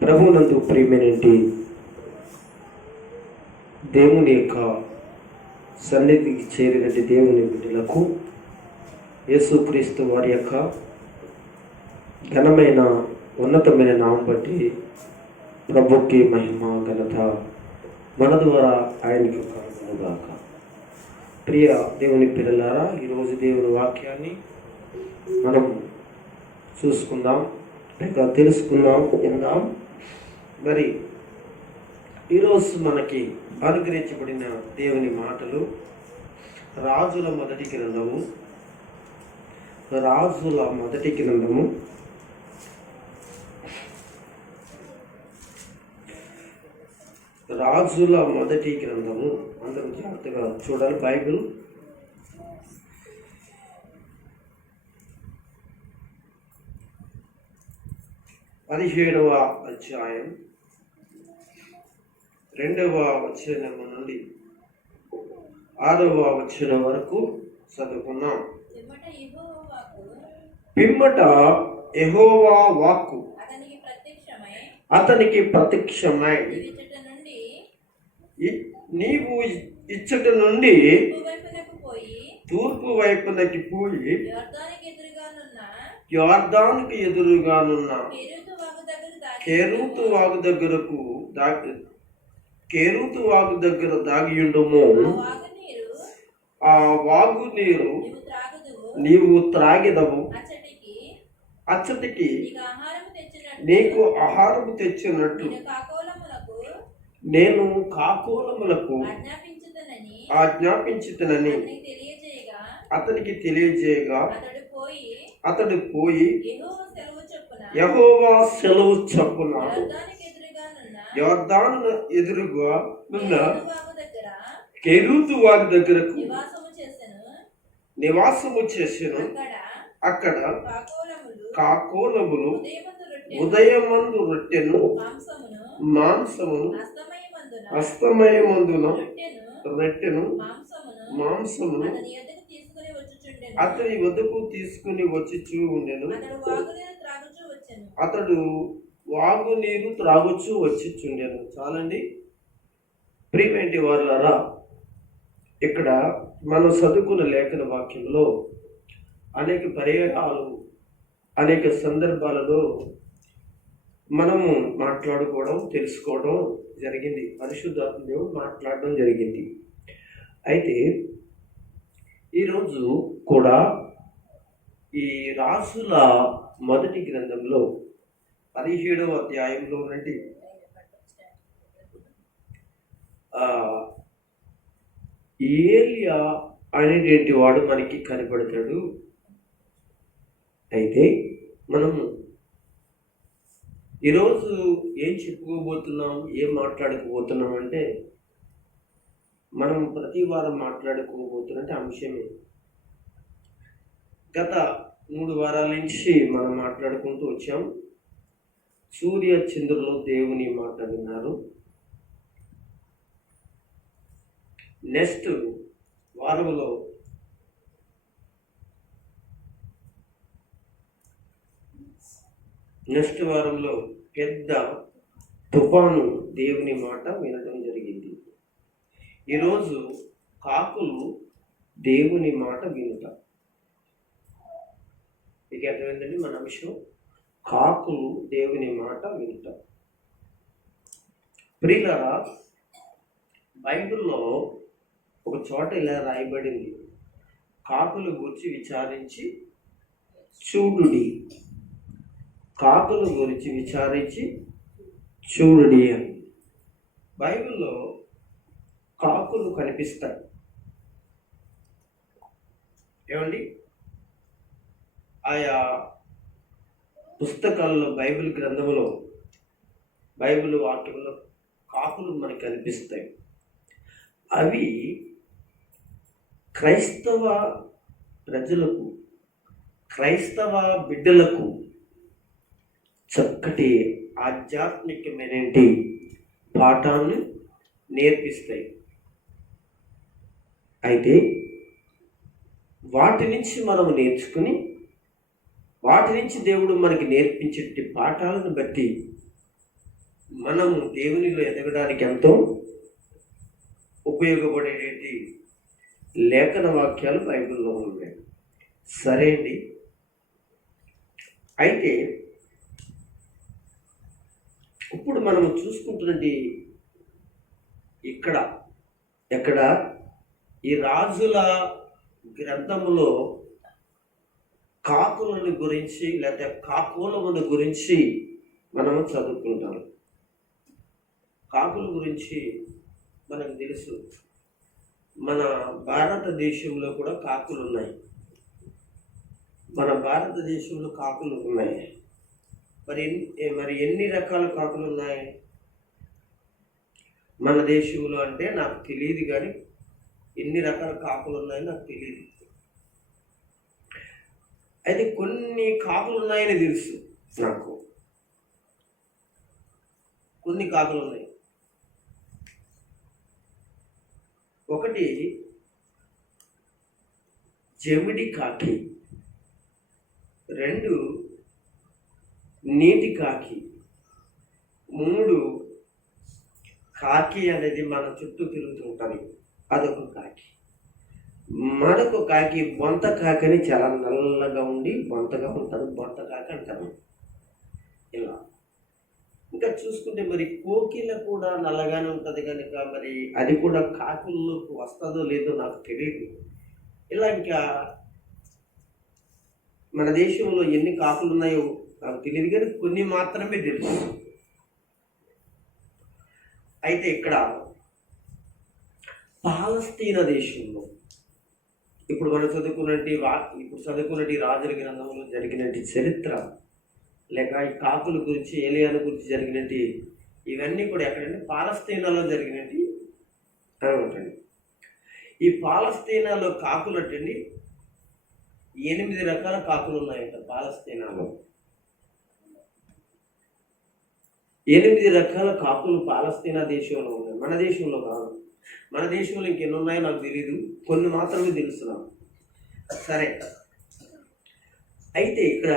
ప్రభువునందు ప్రియమైనటి దేవుని యొక్క సన్నిధికి చేరినటి దేవుని బిడ్డలకు యేసుక్రీస్తు వారి యొక్క ఘనమైన ఉన్నతమైన నామం బట్టి ప్రభుకి మహిమ ఘనత మన ద్వారా ఆయనకి కలుగునుగాక. ప్రియ దేవుని పిల్లలారా, ఈరోజు దేవుని వాక్యాన్ని మనం చూసుకుందాం, లేక తెలుసుకుందాం, విందాం. మరి ఈరోజు మనకి అనుగ్రహించబడిన దేవుని మాటలు రాజుల మొదటి గ్రంథము 17వ అందరూ జాగ్రత్తగా చూడాలి. బైబిల్ 17వ అధ్యాయం 2వ వచనం నుండి 6వ వచనం వరకు చదువుకున్నాం. పిమ్మట యెహోవా వాక్కు అతనికి ప్రత్యక్షమై, నీవు ఇచ్చట నుండి తూర్పు వైపునకి పోయి యొర్దానుకు ఎదురుగానున్న కేరూతు వాగు దగ్గర దాగియుండుము. ఆ వాగు నీరు నీవు త్రాగిదవు, అచ్చటికి నీకు ఆహారము తెచ్చినట్టు నేను కాకోలములకు ఆజ్ఞాపించుతనని అతనికి తెలియజేయగా, అతడు పోయి యెహోవా సెలవు చొప్పున యొర్దాను ఎదురుగా ఉన్న కెరూతు వాగు దగ్గరకు నివాసము చేసెను. అక్కడ కాకోలములు ఉదయమందు రొట్టెను, మాంసమును, అస్తమయమందున రొట్టెను, మాంసమును అతని వద్దకు తీసుకుని వచ్చి ఉండెను. అతడు వాగు నీరు త్రాగుచూ వచ్చిచుండెను. చాలండి ప్రియమైనటి వారులారా, ఇక్కడ మనం చదువుకున్న లేఖన వాక్యంలో అనేక పర్యాయాలు, అనేక సందర్భాలలో మనము మాట్లాడుకోవడం, తెలుసుకోవడం జరిగింది. పరిశుద్ధాత్మ దేవుడు మాట్లాడడం జరిగింది. అయితే ఈరోజు కూడా ఈ రాజుల మొదటి గ్రంథంలో 17వ అధ్యాయంలో నుండి ఏలియా అనేటువంటి వాడు మనకి కనపడతాడు. అయితే మనము ఈరోజు ఏం చెప్పుకోబోతున్నాం, ఏం మాట్లాడుకోబోతున్నాం అంటే, మనం ప్రతి వారం మాట్లాడుకోబోతున్నట్టు అంశమే. గత 3 వారాల నుంచి మనం మాట్లాడుకుంటూ వచ్చాం. సూర్య చంద్రులు దేవుని మాట విన్నారు. నెక్స్ట్ వారంలో పెద్ద తుఫాను దేవుని మాట వినడం జరిగింది. ఈరోజు కాకులు దేవుని మాట వినుట. మీకు అర్థమైందండి మన అంశం, కాకులు దేవుని మాట వినుట. ప్రియులారా, బైబిల్లో ఒక చోట ఇలా రాయబడింది, కాకుల గురించి విచారించి చూడుడి. కాకుల గురించి విచారించి చూడుడి అని బైబిల్లో కాకులు కనిపిస్తాయి. ఏమండి, ఆయా పుస్తకాల్లో, బైబిల్ గ్రంథంలో, బైబిల్ వాక్యంలో కాకులు మనకు కనిపిస్తాయి. అవి క్రైస్తవ ప్రజలకు, క్రైస్తవ బిడ్డలకు చక్కటి ఆధ్యాత్మికమైన పాఠాన్ని నేర్పిస్తాయి. అయితే వాటి నుంచి మనం నేర్చుకుని, వాటి నుంచి దేవుడు మనకి నేర్పించే పాఠాలను బట్టి మనము దేవునిలో ఎదగడానికి ఎంతో ఉపయోగపడేటి లేఖన వాక్యాలు బైబిల్లో ఉన్నాయి. సరే అండి, అయితే ఇప్పుడు మనము చూసుకుంటున్నది ఎక్కడ ఈ రాజుల గ్రంథములో కాకులను గురించి లేదా కాకులమును గురించి మనము చదువుకుంటాం. కాకుల గురించి మనకు తెలుసు, మన భారతదేశంలో కూడా కాకులు ఉన్నాయి. మన భారతదేశంలో కాకులు ఉన్నాయి. మరి ఎన్ని రకాల కాకులు ఉన్నాయి మన దేశంలో అంటే నాకు తెలియదు, కానీ ఎన్ని రకాల కాకులు ఉన్నాయో నాకు తెలియదు. అయితే కొన్ని కాకులు ఉన్నాయని తెలుసు నాకు. కొన్ని కాకులు ఉన్నాయి. ఒకటి జమిడి కాకి, 2 నీటి కాకి, 3 కాకి అనేది మన చుట్టూ తిరుగుతుంటుంది, అదొక కాకి. మరొక కాకి బొంత కాకి అని చాలా నల్లగా ఉండి బొంతగా ఉంటుంది, బొంత కాకి అంటారు. ఇలా ఇంకా చూసుకుంటే మరి కోకిల కూడా నల్లగానే ఉంటుంది కనుక మరి అది కూడా కాకుల్లోకి వస్తుందో లేదో నాకు తెలియదు. ఇలా ఇంకా మన దేశంలో ఎన్ని కాకులు ఉన్నాయో నాకు తెలియదు, కానీ కొన్ని మాత్రమే తెలుసు. అయితే ఇక్కడ పాలస్తీనా దేశంలో ఇప్పుడు మనం చదువుకున్నటి రాజుల గ్రంథంలో జరిగినట్టు చరిత్ర, లేక ఈ కాకుల గురించి, ఏలియాల గురించి జరిగినట్టు ఇవన్నీ కూడా ఎక్కడంటే పాలస్తీనాలో జరిగినట్టు అనమాటండి. ఈ పాలస్తీనాలో కాకులు అట్టండి 8 రకాల కాకులు ఉన్నాయంట పాలస్తీనాలో. 8 రకాల కాకులు పాలస్తీనా దేశంలో ఉన్నాయి, మన దేశంలో కాదు. మన దేశంలో ఇంకెన్ని ఉన్నాయో నాకు తెలియదు, కొన్ని మాత్రమే తెలుస్తున్నాను. సరే, అయితే ఇక్కడ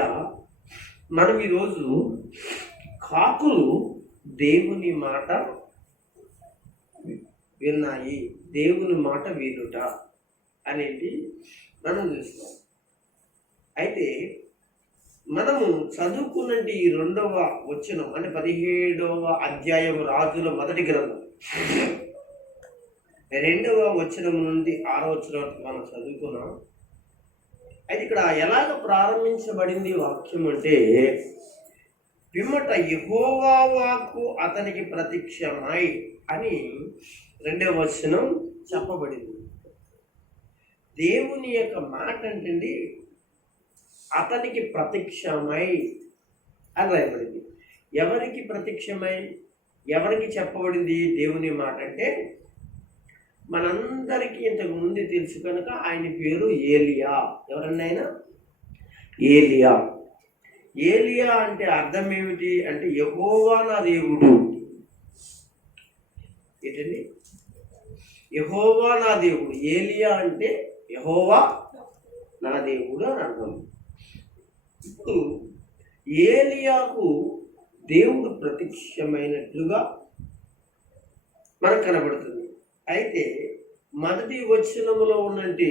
మనం ఈరోజు కాకులు దేవుని మాట విన్నాయి, దేవుని మాట వినుట అనేది మనం చూస్తాం. అయితే మనము చదువుకున్నది 2వ వచనం అంటే 17వ అధ్యాయం రాజుల మొదటి గ్రంథం 2వ వచనం నుండి 6వ వచనం వరకు మనం చదువుకున్నాం. అయితే ఇక్కడ ఎలాగ ప్రారంభించబడింది వాక్యం అంటే, పిమ్మట యెహోవా వాక్కు అతనికి ప్రత్యక్షమై అని 2వ వచనం చెప్పబడింది. దేవుని యొక్క మాట అంటే అతనికి ప్రత్యక్షమై అని రాయబడింది. ఎవరికి ప్రత్యక్షమై, ఎవరికి చెప్పబడింది దేవుని మాట అంటే మనందరికీ ఇంతకు ముందు తెలుసు కనుక ఆయన పేరు ఏలియా. ఎవరన్నా ఏలియా. ఏలియా అంటే అర్థం ఏమిటి అంటే యెహోవా నా దేవుడు. ఏంటండి? యెహోవా నా దేవుడు. ఏలియా అంటే యెహోవా నా దేవుడు అని అర్థం. ఇప్పుడు ఏలియాకు దేవుడు ప్రత్యక్షమైనట్లుగా మనకు కనబడుతుంది. అయితే మొదటి వచనములో ఉన్నటి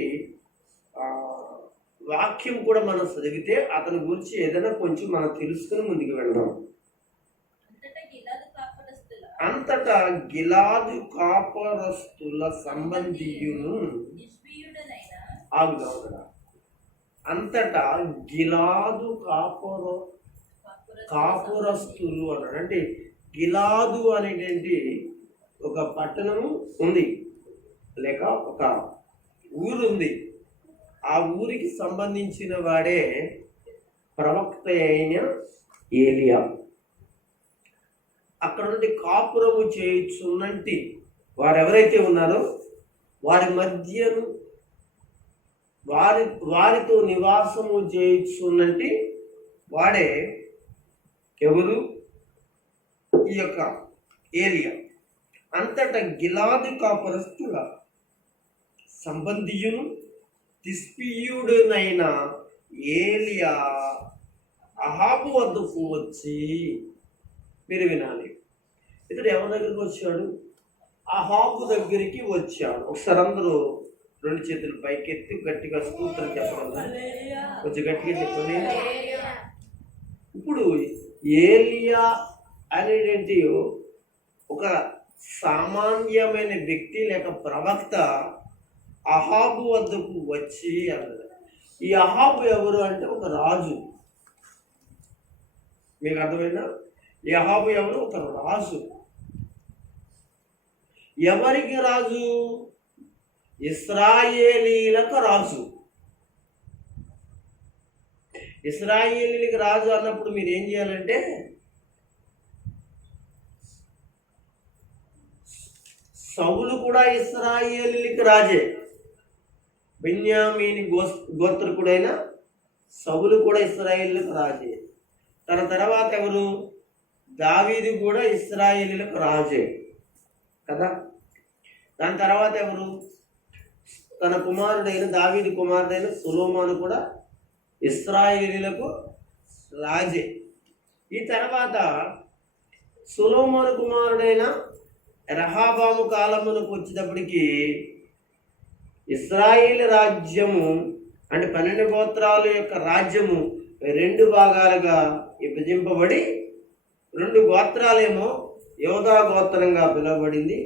వాక్యం కూడా మనం చదివితే అతని గురించి ఏదైనా కొంచెం మనం తెలుసుకుని ముందుకు వెళ్దాం. అంతటా గిలాదు కాపురస్తుల సంబంధియును ఆగుదా. అంతటా గిలాదు కాపురస్తులు అన్నాడు. అంటే గిలాదు అనేటువంటి ఒక పట్టణము ఉంది, లేక ఒక ఊరు ఉంది. ఆ ఊరికి సంబంధించిన వాడే ప్రవక్త అయిన ఏలియా. అక్కడ నుండి కాపురము చేయుచున్నట్టి వారెవరైతే ఉన్నారో వారి మధ్యను వారితో నివాసము చేయుచున్నట్టి వాడే ఎవరు? ఈ యొక్క ఏలియా. అంతటా గిలాదు కాపురస్తుల సంబంధియును తిష్బీయుడునైన ఏలియా అహాబు వద్దకు వచ్చి, మీరు వినాలి, ఇతడు ఎవరి దగ్గరికి వచ్చాడు? అహాబు దగ్గరికి వచ్చాడు. ఒకసారి అందరూ రెండు చేతులు పైకెత్తి గట్టిగా స్తోత్రం చెప్పగలరా? కొంచెం గట్టిగా చెప్పండి. ఇప్పుడు ఏలియా అనేటువంటి ఒక సామాన్యమైన వ్యక్తి లేక ప్రవక్త అహాబు వద్దకు వచ్చి అన్నాడు. ఈ అహాబు ఎవరు అంటే ఒక రాజు. మీకు అర్థమైందా? ఈ అహాబు ఎవరు? ఒక రాజు. ఎవరికి రాజు? ఇశ్రాయేలీలకు రాజు. ఇశ్రాయేలీలకు రాజు అన్నప్పుడు మీరు ఏం చేయాలంటే సౌలు కూడా ఇశ్రాయేలీలకు రాజే. బెన్యామీని గోత్రకుడైన సౌలు కూడా ఇశ్రాయేలీలకు రాజే. తన తర్వాత ఎవరు? దావీదు కూడా ఇశ్రాయేలీలకు రాజే కదా. దాని తర్వాత ఎవరు? తన కుమారుడైన దావీదు కుమారుడైన సొలొమోను కూడా ఇశ్రాయేలీలకు రాజే. ఈ తర్వాత సొలొమోను కుమారుడైన రెహబాము కాలమునకు వచ్చేటప్పటికి ఇశ్రాయేలు రాజ్యము అంటే 12 గోత్రాల యొక్క రాజ్యము 2 భాగాలుగా విభజింపబడి 2 గోత్రాలేమో యోధా గోత్రంగా పిలువబడింది,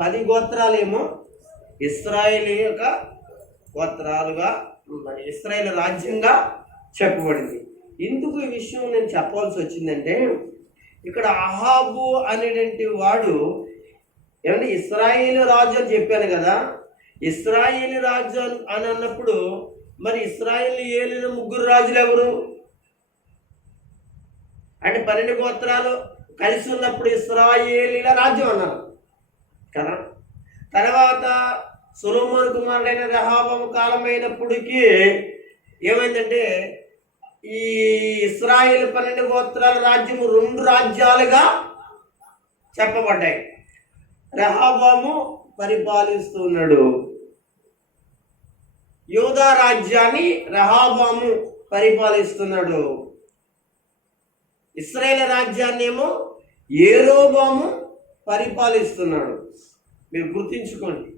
10 గోత్రాలేమో ఇశ్రాయేలు యొక్క గోత్రాలుగా ఇశ్రాయేలు రాజ్యంగా చెప్పబడింది. ఎందుకు ఈ విషయం నేను చెప్పాల్సి వచ్చిందంటే ఇక్కడ అహాబు అనేటువంటి వాడు ఏమంటే ఇశ్రాయేలు రాజు అని చెప్పాను కదా. ఇశ్రాయేలు రాజు అని అన్నప్పుడు మరి ఇశ్రాయేలు ఏలిన 3 రాజులు ఎవరు అంటే 12 గోత్రాలు కలిసి ఉన్నప్పుడు ఇశ్రాయేలీల రాజ్యం అన్నారు కదా. తర్వాత సొలొమోను కుమారుడైన రెహబాము కాలం అయినప్పటికీ ఏమైందంటే ఈ ఇశ్రాయేలు 12 గోత్రాల రాజ్యము 2 రాజ్యాలుగా చెప్పబడ్డాయి. రెహబాము పరిపాలిస్తున్నాడు. యూదా రాజ్యాన్ని రెహబాము పరిపాలిస్తున్నాడు. ఇశ్రాయేలు రాజ్యాన్ని ఏమో యెరోబాము పరిపాలిస్తున్నాడు. మీరు గుర్తించుకోండి.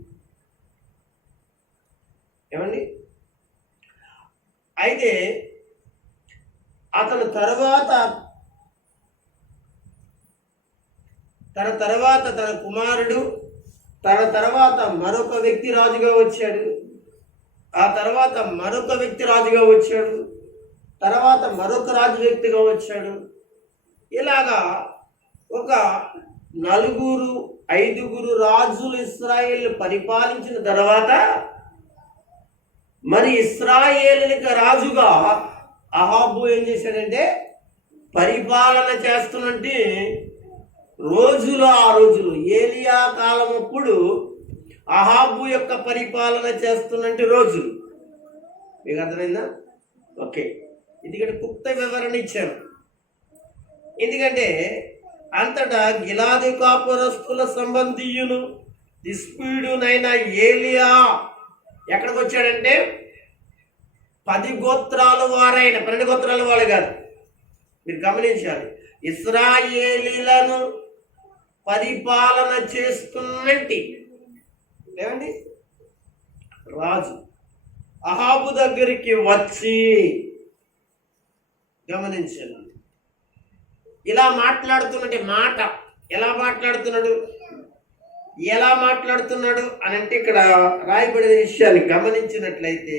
ఏమండి? అయితే అతను తన తర్వాత తన కుమారుడు, తన తర్వాత మరొక వ్యక్తి రాజుగా వచ్చాడు, ఆ తర్వాత మరొక వ్యక్తి రాజుగా వచ్చాడు, తర్వాత మరొక రాజు వ్యక్తిగా వచ్చాడు. ఇలాగా ఒక 4-5 రాజులు ఇశ్రాయేలు పరిపాలించిన తర్వాత మరి ఇశ్రాయేలుకి రాజుగా అహాబు ఏం చేశాడంటే పరిపాలన చేస్తున్నట్టు ఆ రోజులు ఏలియా కాలం అప్పుడు అహాబు యొక్క పరిపాలన చేస్తున్నట్టు రోజులు. మీకు అర్థమైందా? ఓకే, ఎందుకంటే క్లుప్త వివరణ ఇచ్చాను. ఎందుకంటే అంతటా గిలాదు కాపురస్తుల సంబంధీయులు దిస్పీడునైన ఏలియా ఎక్కడికి వచ్చాడంటే 10 గోత్రాల వారైన 12 గోత్రాల వాళ్ళు కాదు, మీరు గమనించాలి. ఇశ్రాయేలీలను పరిపాలన చేస్తున్నట్టు ఏమండి రాజు అహాబు దగ్గరికి వచ్చి గమనించండి. ఇలా మాట్లాడుతున్నట్టు మాట ఎలా మాట్లాడుతున్నాడు అని అంటే ఇక్కడ రాయబడిన విషయాన్ని గమనించినట్లయితే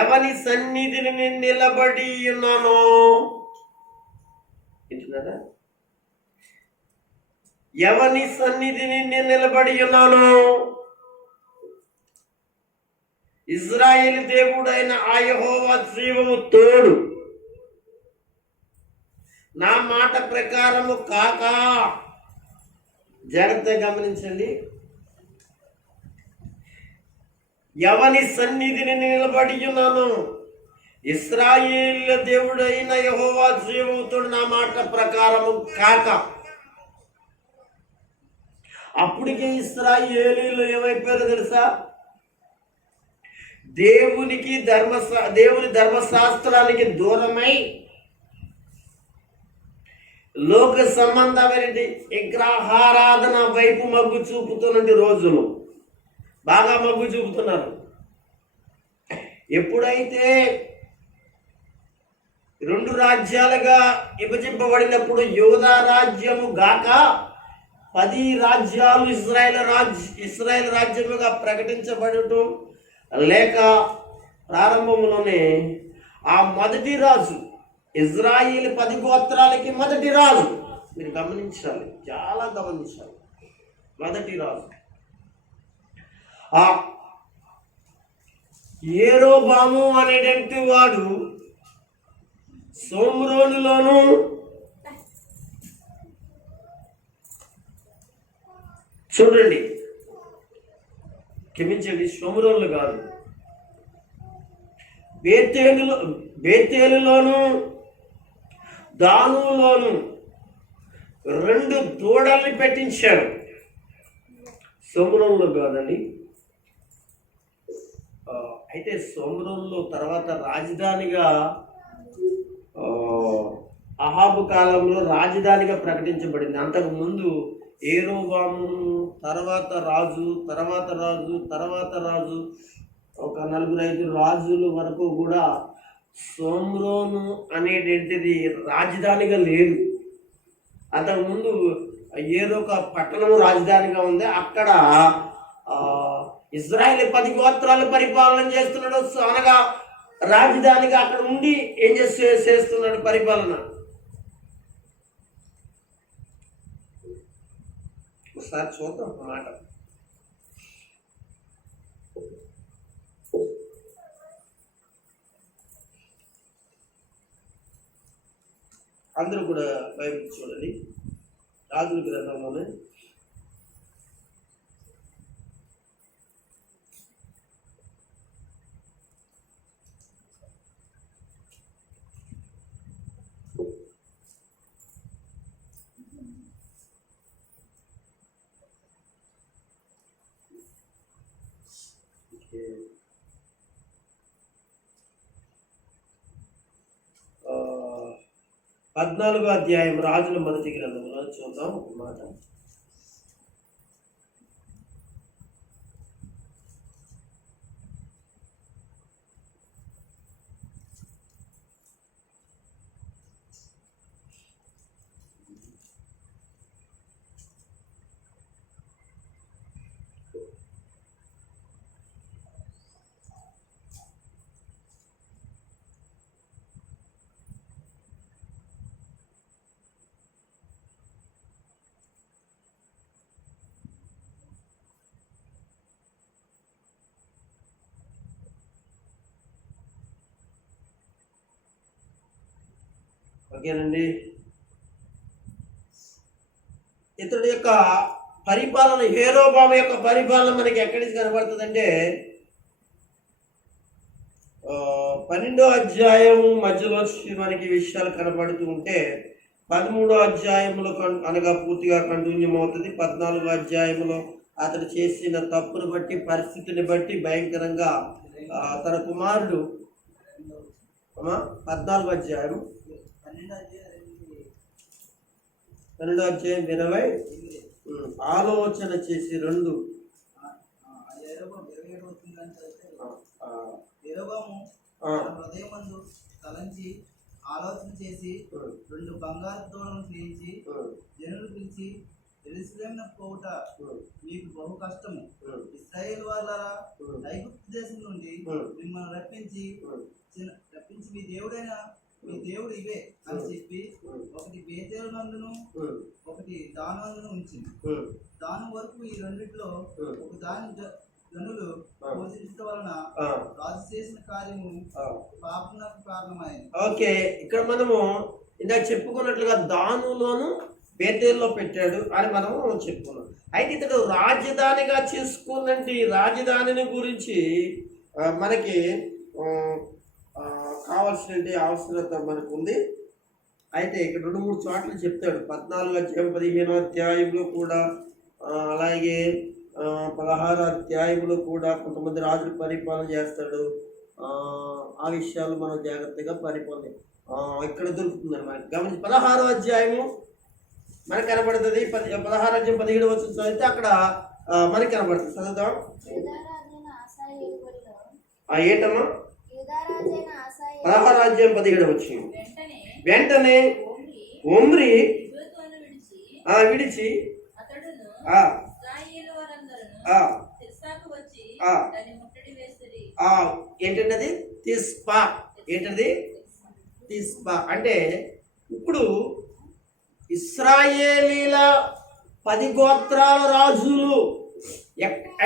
ఎవని సన్నిధిని నేను నిలబడి ఉన్నానో వింటున్నారా? ఎవని సన్నిధిని నేను నిలబడి ఉన్నానో ఇశ్రాయేలు దేవుడైన ఆ యెహోవా జీవము తోడు, నా మాట ప్రకారము కాక. జాగ్రత్తగా గమనించండి. ఎవని సన్నిధిని నిలబడి ఉన్నాను, ఇశ్రాయేలు దేవుడైన యెహోవా జీవము తోడు, నా మాట ప్రకారము కాక. అప్పటికే ఇశ్రాయేలీలు ఏమైపోయారో తెలుసా? దేవుని ధర్మశాస్త్రానికి దూరమై లోక సంబంధమైన విగ్రహారాధన వైపు మగ్గు చూపుతున్నటువంటి రోజులు బాగా మగ్గు చూపుతున్నారు. ఎప్పుడైతే రెండు రాజ్యాలుగా విభజింపబడినప్పుడు యూదా రాజ్యము గాక 10 రాజ్యాలు ఇస్రాయేల్ రాజ్యముగా ప్రకటించబడటం లేక ప్రారంభంలోనే ఆ మొదటి రాజు ఇజ్రాయేల్ 10 గోత్రాలకి మొదటి రాజు, మీరు గమనించాలి, చాలా గమనించాలి. మొదటి రాజు ఆ యెరోబాము అనేటువంటి వాడు సోమ్రోనులోను చూడండి, క్షమించండి, షోమ్రోన్లు కాదు, బేతేలులోను దానులోను 2 దూడల్ని పెట్టించారు. సోమ్రోన్లో కాదండి. అయితే సోమ్రోన్లో తర్వాత రాజధానిగా అహాబు కాలంలో రాజధానిగా ప్రకటించబడింది. అంతకుముందు యెరోబాము తర్వాత రాజు ఒక 4-5 రాజుల వరకు కూడా సోమ్రోను అనేటువంటిది రాజధానిగా లేదు. అంతకుముందు ఏదో ఒక పట్టణము రాజధానిగా ఉంది. అక్కడ ఇజ్రాయేల్ 10 గోత్రాలు పరిపాలన చేస్తున్నాడు. అనగా రాజధానిగా అక్కడ ఉండి ఏం చేస్తున్నాడు పరిపాలన. ఒకసారి చూద్దాం ఒక మాట. అందరూ కూడా బైబిల్ చూడండి, రాజుల గ్రంథంలోనే ఆ 14వ అధ్యాయం రాజుల మొదటి గ్రంథంలో చూద్దాం ఒక మాట. ఓకేనండి. ఇతడి యొక్క పరిపాలన, యెరోబాము యొక్క పరిపాలన మనకి ఎక్కడి నుంచి కనబడుతుందంటే 12వ అధ్యాయం మధ్యలో మనకి విషయాలు కనబడుతూ ఉంటే 13వ అధ్యాయంలో అనగా పూర్తిగా కంటిన్యూ అవుతుంది. 14వ అధ్యాయంలో అతడు చేసిన తప్పును బట్టి, పరిస్థితిని బట్టి భయంకరంగా తన కుమారుడు 14వ అధ్యాయం 12వ అధ్యాయం 20 ఆలోచన చేసి 2 హృదయమందు తలంచి ఆలోచన చేసి 2 బంగారు దూడలను చేయించి జనులు పిలిచి, యెరూషలేమునకు పోవుట మీకు బహు కష్టము. ఇశ్రాయేలు వాళ్ళరా, ఐగుప్తు దేశం నుండి మిమ్మల్ని రప్పించి మీ దేవుడు ఇవే అని చెప్పి ఒకటి బేతేలు నందును ఒకటి దాను నందును ఉంచింది. దాని వరకు ఈ రెండిట్లో ఒక దాని జనులు పోషించడం వలన రాజు చేసిన కార్యము పాపమునకు కారణమైంది. ఓకే, ఇక్కడ మనము ఇందాక చెప్పుకున్నట్లుగా దానులోను బేతేల్లో పెట్టాడు అని మనము చెప్పుకున్నాం. అయితే ఇతడు రాజధానిగా చేసుకున్నట్టు రాజధానిని గురించి మనకి కావాల్సిన అవసరత మనకు ఉంది. అయితే ఇక్కడ 2-3 చోట్ల చెప్తాడు. 14వ అధ్యాయం 15వ అధ్యాయంలో కూడా, అలాగే 16వ అధ్యాయంలో కూడా కొంతమంది రాజులు పరిపాలన చేస్తాడు. ఆ విషయాలు మనం జాగ్రత్తగా ఇక్కడ దొరుకుతుంది అన్నమాట. గమనించి 16వ అధ్యాయము మనకు కనబడుతుంది. 16 అధ్యాయం 17 వచనం చదివితే అక్కడ మనకి కనబడుతుంది. చదువుతాం. ఏంటమ్మా? 16 అధ్యాయం 17 వచనం. వెంటనే ఒమ్రి విడిచి ఏంటంటే తిస్పా. ఏంటది? తిస్పా అంటే ఇప్పుడు ఇశ్రాయేలీల 10 గోత్రాల రాజులు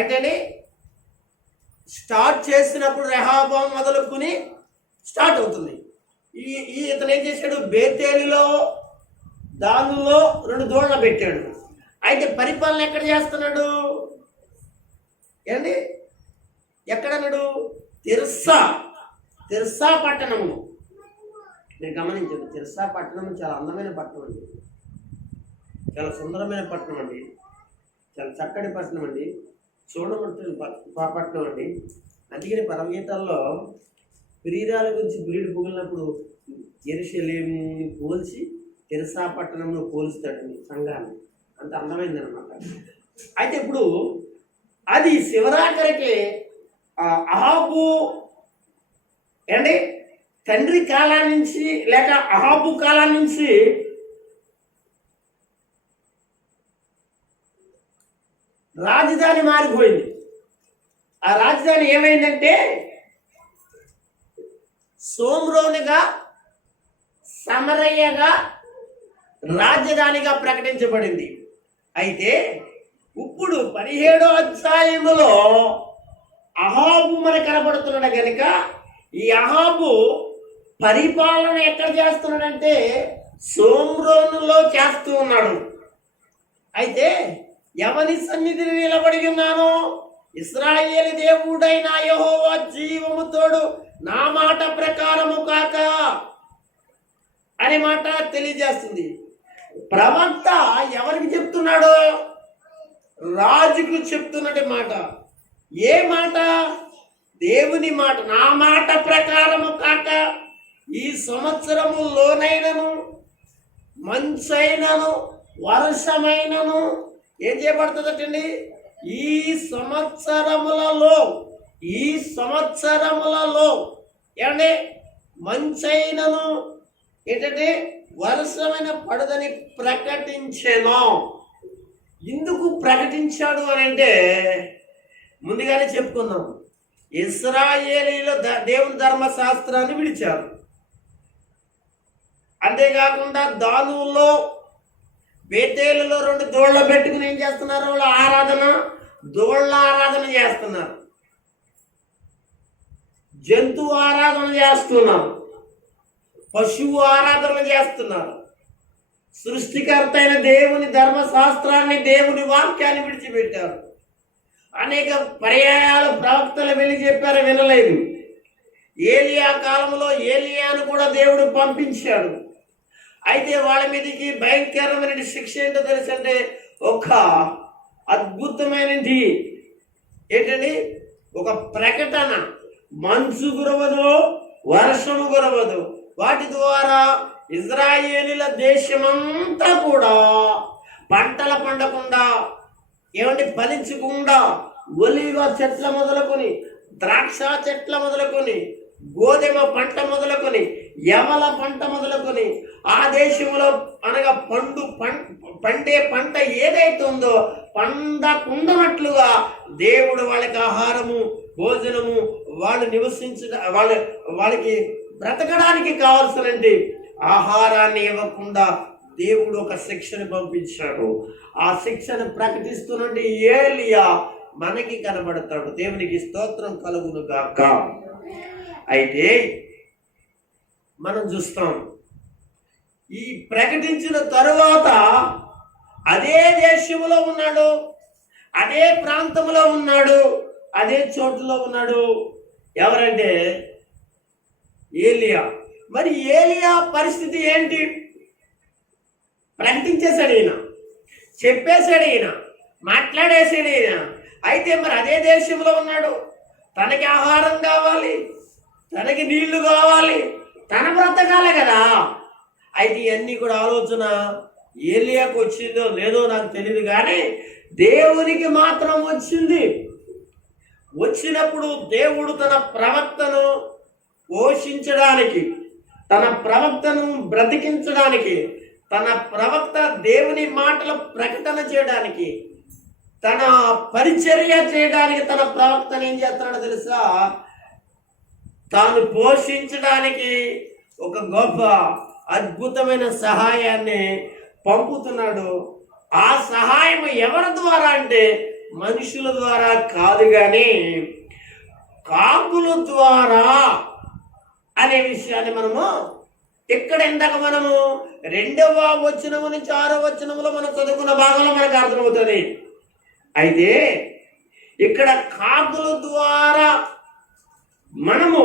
అంటే స్టార్ట్ చేసినప్పుడు రెహాబాము మొదలుకొని స్టార్ట్ అవుతుంది. ఇతను ఏం చేశాడు? బేతేలులో దానిలో 2 దూడలు పెట్టాడు. అయితే పరిపాలన ఎక్కడ చేస్తున్నాడు? ఏంటి ఎక్కడన్నాడు? తిర్సా పట్టణము. నేను గమనించండి, తిర్సా పట్టణం చాలా అందమైన పట్టణం అండి, చాలా సుందరమైన పట్టణం అండి, చాలా చక్కటి పట్టణం అండి, చూడమంటే పట్టణం అండి. అందుకని పరమగీతాల్లో ప్రియురాల గురించి ప్రియుడు పొగిలినప్పుడు యెరూషలేముని పోల్చి తిర్సా పట్టణంలో పోలుస్తాడండి సంఘాన్ని. అంత అందమైంది అనమాట. అయితే ఇప్పుడు అది శివరాకరికి అహాబు ఏంటి తండ్రి కాలం నుంచి లేక అహాబు కాలం నుంచి రాజధాని మారిపోయింది. ఆ రాజధాని ఏమైందంటే సోమ్రోనుగా సమరయ్యగా రాజధానిగా ప్రకటించబడింది. అయితే ఇప్పుడు 17వ అధ్యాయములో అహాబు మనకు కనబడుతున్నాడు కనుక ఈ అహాబు పరిపాలన ఎక్కడ చేస్తున్నాడంటే సోమ్రోనులో చేస్తూ ఉన్నాడు. అయితే ఎవరి సన్నిధిని నిలబడి ఉన్నాను? ఇశ్రాయేలు దేవుడైన యెహోవా జీవము తోడు నా మాట ప్రకారము కాక అనే మాట తెలియజేస్తుంది. ప్రవక్త ఎవరికి చెప్తున్నాడు? రాజుకు చెప్తున్నటి మాట. ఏ మాట? దేవుని మాట. నా మాట ప్రకారము కాక ఈ సంవత్సరము లోనైనను మంచైనను వర్షమైనను ఏం చేయబడుతుందటండి? ఈ సంవత్సరములలో ఏమంటే మంచైనను ఏంటంటే వర్షమైన పడదని ప్రకటించెను. ఎందుకు ప్రకటించాడు అని అంటే ముందుగానే చెప్పుకుందాం. ఇశ్రాయేలీలో దేవుని ధర్మశాస్త్రాన్ని విడిచారు. అంతేకాకుండా దానుల్లో బేతేలులో 2 దోళ్ళ పెట్టుకుని ఏం చేస్తున్నారు? వాళ్ళు దోళ్ళ ఆరాధన చేస్తున్నారు, జంతు ఆరాధన చేస్తున్నారు, పశువు ఆరాధన చేస్తున్నారు. సృష్టికర్త అయిన దేవుని ధర్మశాస్త్రాన్ని, దేవుని వాక్యాన్ని విడిచిపెట్టారు. అనేక పర్యాయాలు ప్రవక్తలు వెళ్ళి చెప్పారు, వినలేదు. ఏలియా కాలంలో ఏలియాను కూడా దేవుడు పంపించాడు. అయితే వాళ్ళ మీదకి భయంకరమైన శిక్ష ఏంటో తెలుసు అంటే ఒక అద్భుతమైనది ఏంటండి? ఒక ప్రకటన. మంచు కురవదు, వర్షము కురవదు. వాటి ద్వారా ఇజ్రాయేలీల దేశమంతా కూడా పంటలు పండకుండా ఏమంటే ఫలించకుండా ఒలివ చెట్ల మొదలుకొని ద్రాక్ష చెట్ల మొదలుకొని గోధుమ పంట మొదలుకొని యవల పంట మొదలుకొని ఆ దేశంలో అనగా పండే పంట ఏదైతే ఉందో పండకుండనట్లుగా దేవుడు వాళ్ళకి ఆహారము భోజనము వాళ్ళు వాళ్ళకి బ్రతకడానికి కావాల్సినటువంటి ఆహారాన్ని ఇవ్వకుండా దేవుడు ఒక శిక్షను పంపించాడు. ఆ శిక్షను ప్రకటిస్తున్నట్టు ఏలియా మనకి కనబడతాడు. దేవునికి స్తోత్రం కలుగును గాక. అయితే మనం చూస్తాం, ఈ ప్రకటించిన తరువాత అదే దేశంలో ఉన్నాడు, అదే ప్రాంతంలో ఉన్నాడు, అదే చోటులో ఉన్నాడు. ఎవరంటే ఏలియా. మరి ఏలియా పరిస్థితి ఏంటి? ప్రకటించేశాడు ఈయన, చెప్పేశాడు ఈయన, మాట్లాడేశాడు ఈయన. అయితే మరి అదే దేశంలో ఉన్నాడు, తనకి ఆహారం కావాలి, తనకి నీళ్లు కావాలి, తన బ్రతకాలే కదా. అయితే ఇవన్నీ కూడా ఆలోచన ఏలియాకు వచ్చిందో లేదో నాకు తెలియదు, కానీ దేవునికి మాత్రం వచ్చింది. వచ్చినప్పుడు దేవుడు తన ప్రవక్తను పోషించడానికి, తన ప్రవక్తను బ్రతికించడానికి, తన ప్రవక్త దేవుని మాటల ప్రకటన చేయడానికి, తన పరిచర్య చేయడానికి తన ప్రవక్తను ఏం చేస్తున్నాడో తెలుసా? తాను పోషించడానికి ఒక గొప్ప అద్భుతమైన సహాయాన్ని పంపుతున్నాడు. ఆ సహాయం ఎవరి ద్వారా అంటే మనుషుల ద్వారా కాదు, కానీ కాకుల ద్వారా అనే విషయాన్ని మనము ఇక్కడ ఇందాక మనము 2వ వచనము నుంచి 6వ వచనములో మనం చదువుకున్న భాగంలో మనకు అర్థమవుతుంది. అయితే ఇక్కడ కాకుల ద్వారా మనము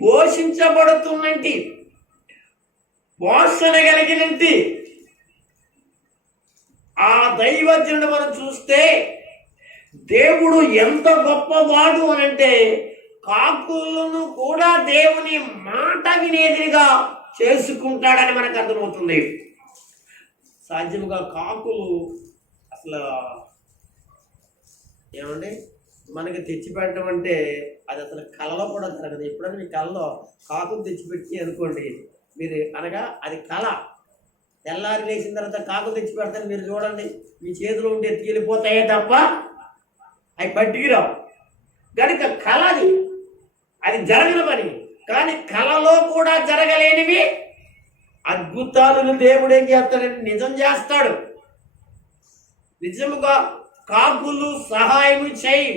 పోషించబడుతున్నట్టు, పోషణ కలిగినట్టు ఆ దైవజనుడు మనం చూస్తే దేవుడు ఎంత గొప్పవాడు అనంటే కాకులను కూడా దేవుని మాట వినేదిగా చేసుకుంటాడని మనకు అర్థమవుతుంది. సాధ్యముగా కాకులు అసలు ఏమండి మనకి తెచ్చిపెట్టడం అంటే అది అసలు కళలో కూడా జరగదు. ఎప్పుడైనా మీ కళలో కాకులు తెచ్చిపెట్టి అనుకోండి, మీరు అనగా అది కళ. తెల్లారి లేచిన తర్వాత కాకులు తెచ్చి పెడతాను మీరు చూడండి, మీ చేతిలో ఉంటే తేలిపోతాయే తప్ప అవి పట్టికిరావు. కనుక కళ అది జరగని పని. కానీ కళలో కూడా జరగలేనివి అద్భుతాలను దేవుడు ఏం చేస్తాడంటే నిజం చేస్తాడు. నిజముగా కాకులు సహాయం చేయి.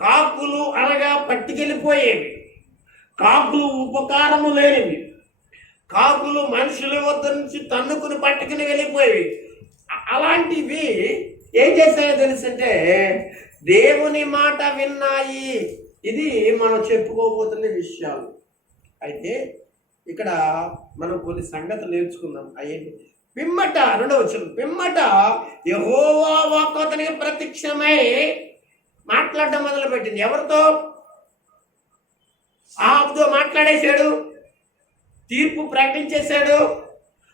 కాకులు అనగా పట్టుకెళ్ళిపోయేవి, కాకులు ఉపకారము లేనివి, కాకులు మనుషుల వద్ద నుంచి తన్నుకుని పట్టుకుని వెళ్ళిపోయేవి. అలాంటివి ఏం చేశాయో తెలుసంటే దేవుని మాట విన్నాయి. ఇది మనం చెప్పుకోబోతున్న విషయాలు. అయితే ఇక్కడ మనం కొన్ని సంగతులు నేర్చుకుందాం. అయ్యేంటి? పిమ్మట 2వ వచనం, పిమ్మట యెహోవా వాక్కు అతనికి ప్రత్యక్షమై మాట్లాడడం మొదలుపెట్టింది. ఎవరితో? అహాబుతో మాట్లాడేశాడు, తీర్పు ప్రకటించేశాడు.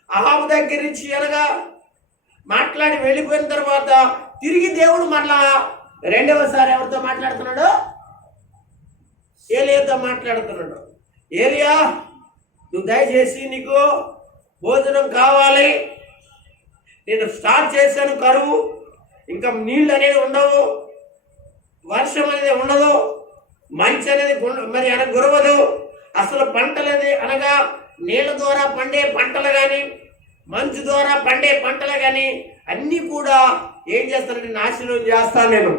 అహాబు దగ్గర నుంచి అనగా మాట్లాడి వెళ్ళిపోయిన తర్వాత తిరిగి దేవుడు మరలా 2వసారి ఎవరితో మాట్లాడుతున్నాడు? ఏలియాతో మాట్లాడుతున్నాడు. ఏలియా, నువ్వు దయచేసి నీకు భోజనం కావాలి, నేను స్టార్ట్ చేశాను కరువు, ఇంకా నీళ్ళు అనేది ఉండవు, వర్షం అనేది ఉండదు, మంచి అనేది మరి గురవదు, అసలు పంటలది అనగా నీళ్ళ ద్వారా పండే పంటలు కానీ మంచు ద్వారా పండే పంటలు కానీ అన్నీ కూడా ఏం చేస్తానంటే నాశనం చేస్తాను నేను.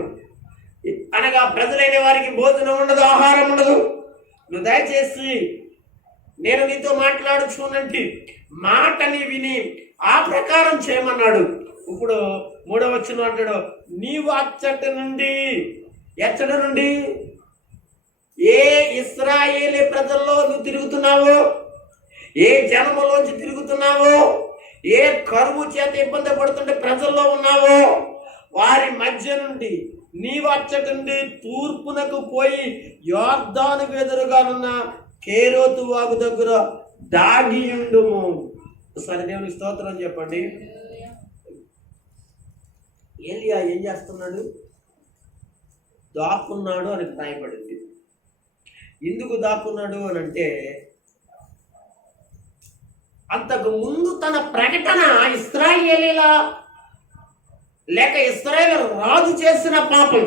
అనగా ప్రజలైన వారికి భోజనం ఉండదు, ఆహారం ఉండదు. నువ్వు దయచేసి నేను నీతో మాట్లాడుచున్నట్టు మాటని విని ఆ ప్రకారం చేయమన్నాడు. ఇప్పుడు 3వ వచనం అంటాడు, నీవు ఎచ్చటి నుండి ఏ ఇశ్రాయేలీ ప్రజల్లో నువ్వు తిరుగుతున్నావో, ఏ జనములోంచి తిరుగుతున్నావో, ఏ కరువు చేత ఇబ్బంది పడుతుంటే ప్రజల్లో ఉన్నావో వారి మధ్య నుండి నీవు అచ్చటి నుండి తూర్పునకు పోయి యొర్దానుకు ఎదురుగానున్న కేరోతు వాగు దగ్గర దాగియుండుము. సరే, దేవునికి స్తోత్రం చెప్పండి. ఏలియా ఏం చేస్తున్నాడు? దాక్కున్నాడు అని రాయబడింది. ఎందుకు దాక్కున్నాడు అని అంటే అంతకు ముందు తన ప్రకటన ఇశ్రాయేలీల లేక ఇశ్రాయేలు రాజు చేసిన పాపం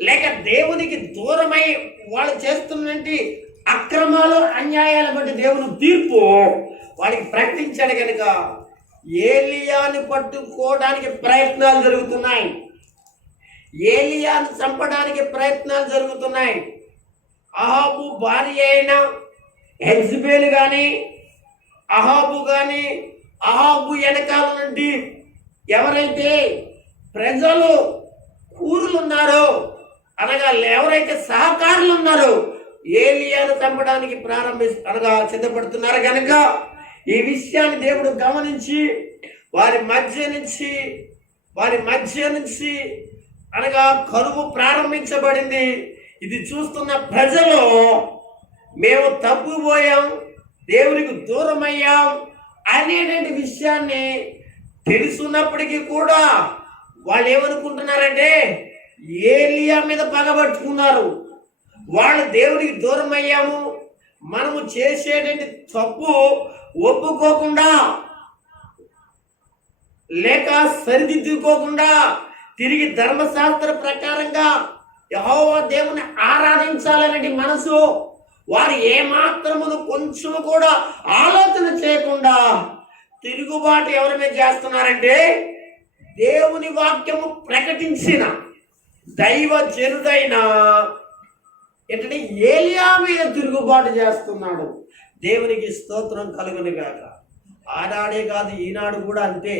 లేక దేవునికి దూరమై వాళ్ళు చేస్తున్నటువంటి అక్రమాలు అన్యాయాల బట్టి దేవుని తీర్పు వాడికి ప్రకటించాడు. కనుక ఏలియాని పట్టుకోవడానికి ప్రయత్నాలు జరుగుతున్నాయి, ఏలియాను చంపడానికి ప్రయత్నాలు జరుగుతున్నాయి. అహాబు భార్య అయిన యెజబెల్ కానీ అహాబు కానీ అహాబు వెనకాల నుండి ఎవరైతే ప్రజలు కూరులు ఉన్నారో అనగా ఎవరైతే సహకారులు ఉన్నారో ఏలియాను చంపడానికి అనగా సిద్ధపడుతున్నారు. కనుక ఈ విషయాన్ని దేవుడు గమనించి వారి మధ్య నుంచి అనగా కరువు ప్రారంభించబడింది. ఇది చూస్తున్న ప్రజలు మేము తప్పుపోయాం, దేవునికి దూరం అయ్యాం అనేటువంటి విషయాన్ని తెలుసున్నప్పటికీ కూడా వాళ్ళు ఏమనుకుంటున్నారంటే ఏలియా మీద పగబట్టుకున్నారు. వాళ్ళు దేవుడికి దూరం అయ్యాము, మనము చేసేటువంటి తప్పు ఒప్పుకోకుండా లేక సరిదిద్దుకోకుండా తిరిగి ధర్మశాస్త్ర ప్రకారంగా యెహోవా దేవుని ఆరాధించాలనే మనసు వారు ఏమాత్రమును కొంచెము కూడా ఆలోచన చేయకుండా తిరుగుబాటు ఎవరి మీద చేస్తున్నారంటే దేవుని వాక్యము ప్రకటించిన దైవ జనుడైన ఏంటంటే ఏలియా మీద తిరుగుబాటు చేస్తున్నాడు. దేవునికి స్తోత్రం కలుగును గాక. ఆనాడే కాదు, ఈనాడు కూడా అంతే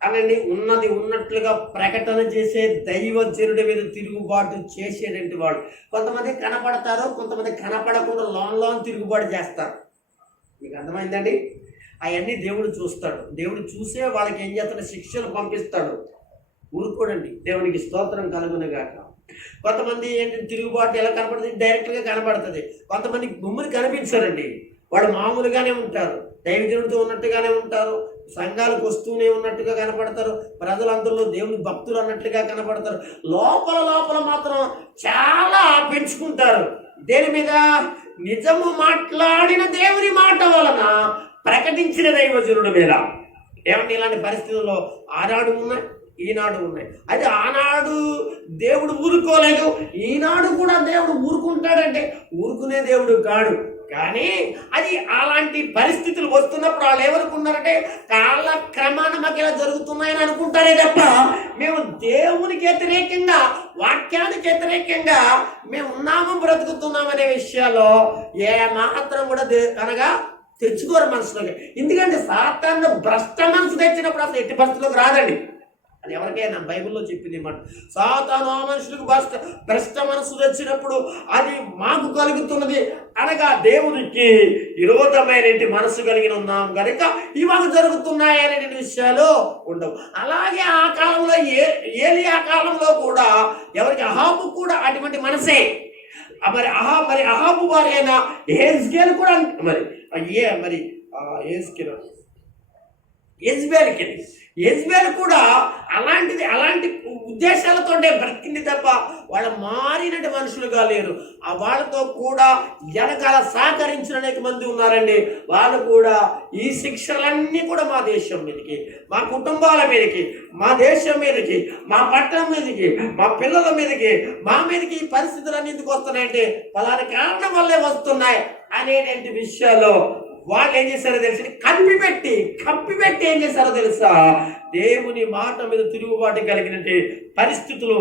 అనండి. ఉన్నది ఉన్నట్లుగా ప్రకటన చేసే దైవజనుడి మీద తిరుగుబాటు చేసేటువంటి వాడు కొంతమంది కనపడతారు, కొంతమంది కనపడకుండా లోన్ తిరుగుబాటు చేస్తారు. మీకు అర్థమైందండి? అవన్నీ దేవుడు చూస్తాడు. దేవుడు చూసే వాళ్ళకి ఏం చేస్తాడు? శిక్షలు పంపిస్తాడు. ఊరుకోడండి. దేవునికి స్తోత్రం కలుగును గాక. కొంతమంది ఏంటంటే తిరుగుబాటు ఎలా కనపడుతుంది? డైరెక్ట్గా కనపడుతుంది. కొంతమంది గుమ్ముని కనిపించారండి, వాడు మామూలుగానే ఉంటారు, దైవజనుడితో ఉన్నట్టుగానే ఉంటారు, సంఘాలకు వస్తూనే ఉన్నట్టుగా కనపడతారు, ప్రజలందరిలో దేవుని భక్తులు అన్నట్లుగా కనపడతారు. లోపల లోపల మాత్రం చాలా పెంచుకుంటారు. దేని మీద? నిజము మాట్లాడిన దేవుని మాట వలన ప్రకటించిన దైవజనుడి మీద. ఏమంటే ఇలాంటి పరిస్థితుల్లో ఆనాడు ఉన్నాయి, ఈనాడు ఉన్నాయి. అది ఆనాడు దేవుడు ఊరుకోలేదు, ఈనాడు కూడా దేవుడు ఊరుకుంటాడంటే ఊరుకునే దేవుడు కాడు. కానీ అది అలాంటి పరిస్థితులు వస్తున్నప్పుడు వాళ్ళు ఏమనుకున్నారంటే కాలక్రమాన మాకు ఇలా జరుగుతున్నాయని అనుకుంటారే తప్ప మేము దేవునికి వ్యతిరేకంగా, వాక్యానికి వ్యతిరేకంగా మేము ఉన్నాము, బ్రతుకుతున్నామనే విషయాల్లో ఏ మాత్రం కూడా అనగా తెచ్చుకోరు మనసులోకి. ఎందుకంటే సాతాను భ్రష్ట మనసు తెచ్చినప్పుడు అసలు ఎట్టి పరిస్థితులకు రాదండి. అది ఎవరికైనా బైబిల్లో చెప్పింది మాట. సాతాను ఆ మనుషులకు భ్రష్ట మనసు తెచ్చినప్పుడు అది మాకు కలుగుతున్నది అనగా దేవునికి విరోధమైనటువంటి మనసు కలిగిన ఉన్నాం కనుక ఇవి మాకు జరుగుతున్నాయి అనే విషయాలు ఉండవు. అలాగే ఆ కాలంలో ఏలియా కాలంలో కూడా ఎవరికి? అహాబు కూడా అటువంటి మనసే. మరి అహాబు వారి అయినా యెహెజ్కేలు కూడా యెజ్బేలు కూడా అలాంటి ఉద్దేశాలతోనే బ్రతికింది తప్ప వాళ్ళ మారినట్టు మనుషులుగా లేరు. ఆ వాళ్ళతో కూడా వెనకాల సహకరించిన అనేక మంది ఉన్నారండి. వాళ్ళు కూడా ఈ శిక్షలన్నీ కూడా మా దేశం మీదకి, మా కుటుంబాల మీదకి, మా దేశం మీదకి, మా పట్టణం మీదకి, మా పిల్లల మీదకి, మా మీదకి ఈ పరిస్థితులన్నీ ఎందుకు వస్తున్నాయంటే పలానా కారణం వల్లే వస్తున్నాయి అనేటువంటి విషయాల్లో వాళ్ళు ఏం చేశారో తెలిసి కప్పిపెట్టి ఏం చేశారో తెలుసా? దేవుని మాట మీద తిరుగుబాటు కలిగినట్టు పరిస్థితులు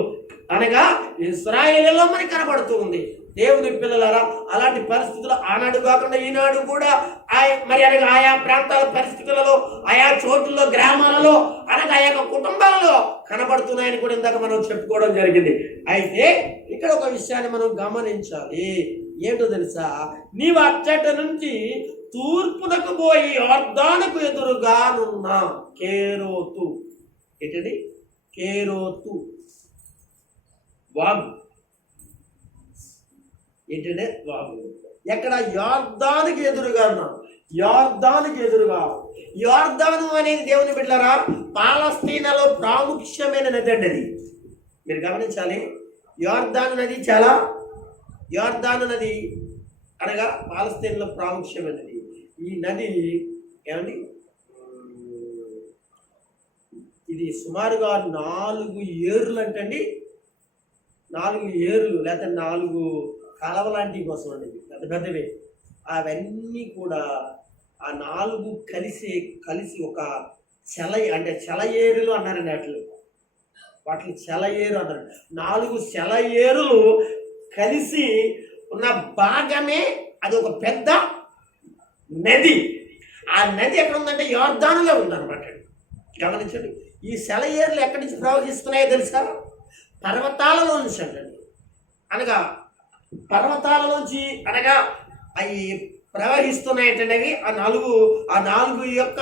అనగా ఇశ్రాయేలులో మనకి కనబడుతూ ఉంది. దేవుని పిల్లలారా, అలాంటి పరిస్థితులు ఆనాడు కాకుండా ఈనాడు కూడా అనగా ఆయా ప్రాంతాల పరిస్థితులలో, ఆయా చోట్లలో, గ్రామాలలో, అనగా ఆయా కుటుంబాలలో కనబడుతున్నాయని కూడా ఇందాక మనం చెప్పుకోవడం జరిగింది. అయితే ఇక్కడ ఒక విషయాన్ని మనం గమనించాలి. ఏంటో తెలుసా? నీవు అచ్చట నుంచి తూర్పునకు పోయి యోర్దానుకు ఎదురుగానున్న కేరోతు, ఏంటండి? కేరోతు వాగు, ఏంటంటే వాగు ఎక్కడ? యోర్దానుకి ఎదురుగా ఉన్నాం. యోర్దాను అనేది దేవుని బిడ్డలారా పాలస్తీనాలో ప్రాముఖ్యమైన నది అండి. అది మీరు గమనించాలి. యోర్దాను నది అనగా పాలస్తీనాలో ప్రాముఖ్యమైనది. ఈ నది ఏమండి? ఇది సుమారుగా 4 ఏర్లు అంటండి. 4 ఏర్లు లేదా 4 కాలవ లాంటివి కోసం అండి, పెద్ద పెద్దవి. అవన్నీ కూడా ఆ 4 కలిసి ఒక చెలయేరులు అన్నారండి. వాటిని చెలయేరు అన్నారు. 4 చెలయేరులు కలిసి ఉన్న భాగమే అది ఒక పెద్ద నది. ఆ నది ఎక్కడ ఉందంటే యోర్దానులో ఉందన్నమాట. గమనించండి. ఈ సెలయేర్లు ఎక్కడి నుంచి ప్రవహిస్తున్నాయో తెలుసా? పర్వతాలలో నుంచి అండి. అనగా పర్వతాలలోంచి అనగా అవి ప్రవహిస్తున్నాయంటే ఆ నాలుగు యొక్క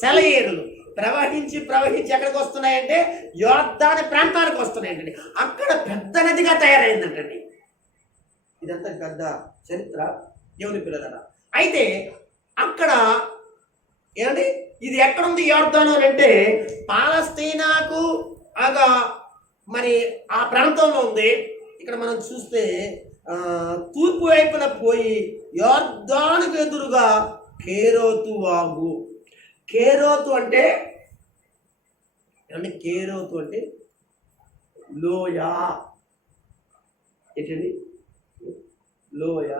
సెలయేరులు ప్రవహించి ఎక్కడికి వస్తున్నాయంటే యోర్దాను ప్రాంతానికి వస్తున్నాయంటండి. అక్కడ పెద్ద నదిగా తయారైందంటండి. ఇదంతా పెద్ద చరిత్ర. దేవుని పిల్లలరా. అయితే అక్కడ ఏమండి ఇది ఎక్కడుంది యోర్దాను అని అంటే పాలస్తీనాకు ఆగా మరి ఆ ప్రాంతంలో ఉంది. ఇక్కడ మనం చూస్తే తూర్పు వైపున పోయి యోర్దానుకు ఎదురుగా కేరోతు వాగు. కేరోతు అంటే ఏమండి, కేరోతు అంటే లోయ. ఏంటండి లోయ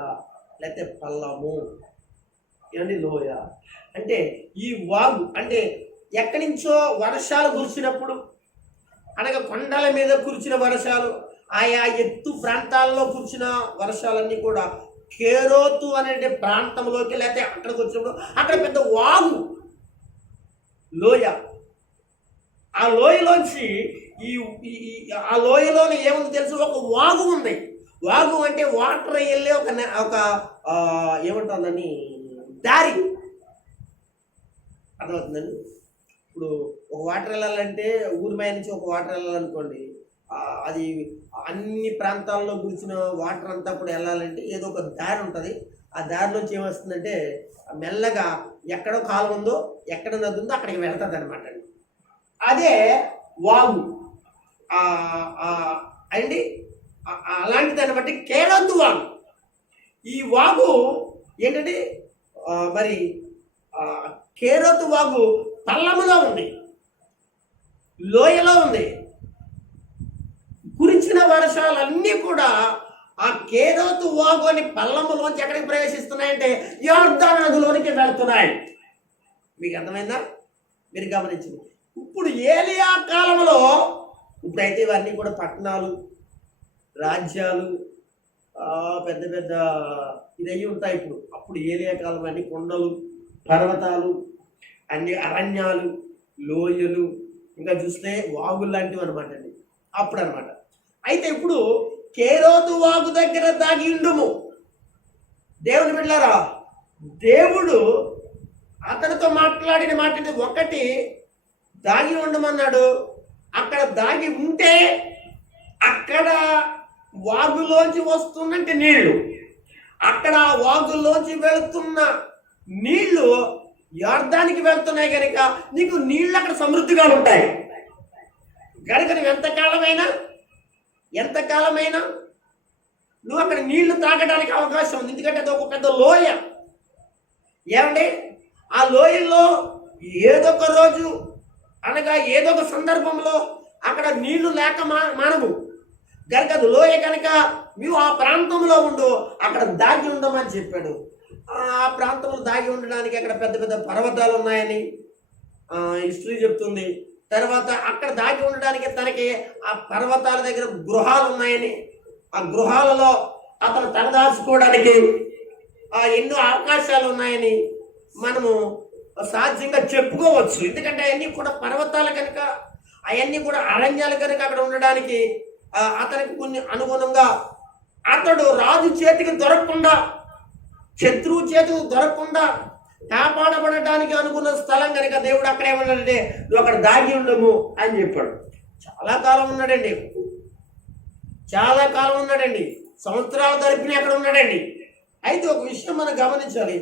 లేకపోతే పల్లము. ఏమండి లోయ అంటే ఈ వాగు అంటే ఎక్కడి నుంచో వర్షాలు కురిసినప్పుడు, అనగా కొండల మీద కురిసిన వర్షాలు, ఆయా ఎత్తు ప్రాంతాల్లో కురిసిన వర్షాలన్నీ కూడా కేరోతు అనే ప్రాంతంలోకి లేకపోతే అక్కడికి వచ్చినప్పుడు అక్కడ పెద్ద వాగు లోయ. ఆ లోయలోంచి ఆ లోయలోని ఏముంది తెలుసు, ఒక వాగు ఉంది. వాగు అంటే వాటర్ వెళ్ళే ఒక ఏమంటుందని దారి, అర్థమవుతుందండి. ఇప్పుడు ఒక వాటర్ వెళ్ళాలంటే ఊరి మీద నుంచి ఒక వాటర్ వెళ్ళాలనుకోండి, అది అన్ని ప్రాంతాల్లో కూర్చున్న వాటర్ అంతా కూడా వెళ్ళాలంటే ఏదో ఒక దారి ఉంటుంది. ఆ దారిలోంచి ఏమొస్తుందంటే మెల్లగా ఎక్కడో కాలం ఉందో ఎక్కడ నది ఉందో అక్కడికి వెళ్తుంది అనమాట. అదే వాగు అండి. అలాంటి దాన్ని బట్టి కేరోతు వాగు. ఈ వాగు ఏంటంటే మరి కేరోతు వాగు పల్లములో ఉంది, లోయలో ఉంది. కురిచిన వర్షాలన్నీ కూడా ఆ కేరోతు వాగు అని పల్లములోంచి ఎక్కడికి ప్రవేశిస్తున్నాయంటే యోర్దాను నదిలోనికి వెళ్తున్నాయి. మీకు అర్థమైందా? మీరు గమనించింది. ఇప్పుడు ఏలియా కాలంలో, ఇప్పుడైతే ఇవన్నీ కూడా పట్టణాలు, రాజ్యాలు, పెద్ద పెద్ద ఇదయ్యి ఉంటాయి. అప్పుడు ఏలియా కాలం అన్ని కొండలు, పర్వతాలు, అన్ని అరణ్యాలు, లోయలు, ఇంకా చూస్తే వాగులు లాంటివి అనమాట అండి అప్పుడు అనమాట. అయితే ఇప్పుడు కేరోతు వాగు దగ్గర దాగి ఉండుము. దేవుని బిడ్డలారా, దేవుడు అతనితో మాట్లాడిన మాట ఒకటి, దాగి ఉండమన్నాడు. అక్కడ దాగి ఉంటే అక్కడ వాగులోంచి వస్తున్నట్టు నీళ్లు, అక్కడ వాగులోంచి వెళుతున్న నీళ్లు యోర్దానికి వెళ్తున్నాయి కనుక నీకు నీళ్ళు అక్కడ సమృద్ధిగా ఉంటాయి కనుక నువ్వు ఎంతకాలమైనా నువ్వు అక్కడ నీళ్లు తాగడానికి అవకాశం ఉంది. ఎందుకంటే అది ఒక పెద్ద లోయ. ఏమండి, ఆ లోయల్లో ఏదో ఒక రోజు అనగా ఏదో ఒక సందర్భంలో అక్కడ నీళ్లు లేక మానవు కనుక అది లోయ కనుక నువ్వు ఆ ప్రాంతంలో ఉండు, అక్కడ దాగి ఉండమని చెప్పాడు. ఆ ప్రాంతంలో దాగి ఉండడానికి అక్కడ పెద్ద పెద్ద పర్వతాలు ఉన్నాయని హిస్టరీ చెప్తుంది. తర్వాత అక్కడ దాగి ఉండడానికి తనకి ఆ పర్వతాల దగ్గర గృహాలు ఉన్నాయని, ఆ గృహాలలో అతను తలదాచుకోవడానికి ఎన్నో అవకాశాలు ఉన్నాయని మనము సాధ్యంగా చెప్పుకోవచ్చు. ఎందుకంటే అవన్నీ కూడా పర్వతాలు కనుక, అవన్నీ కూడా అరణ్యాలు కనుక అక్కడ ఉండడానికి అతనికి కొన్ని అనుగుణంగా అతడు రాజు చేతికి దొరకకుండా, శత్రువు చేతికి దొరకకుండా కాపాడబడటానికి అనుకున్న స్థలం కనుక దేవుడు అక్కడ ఏమన్నాడంటే నువ్వు అక్కడ దాగి ఉండము అని చెప్పాడు. చాలా కాలం ఉన్నాడండి, సంవత్సరాల తరపున అక్కడ ఉన్నాడండి. అయితే ఒక విషయం మనం గమనించాలి,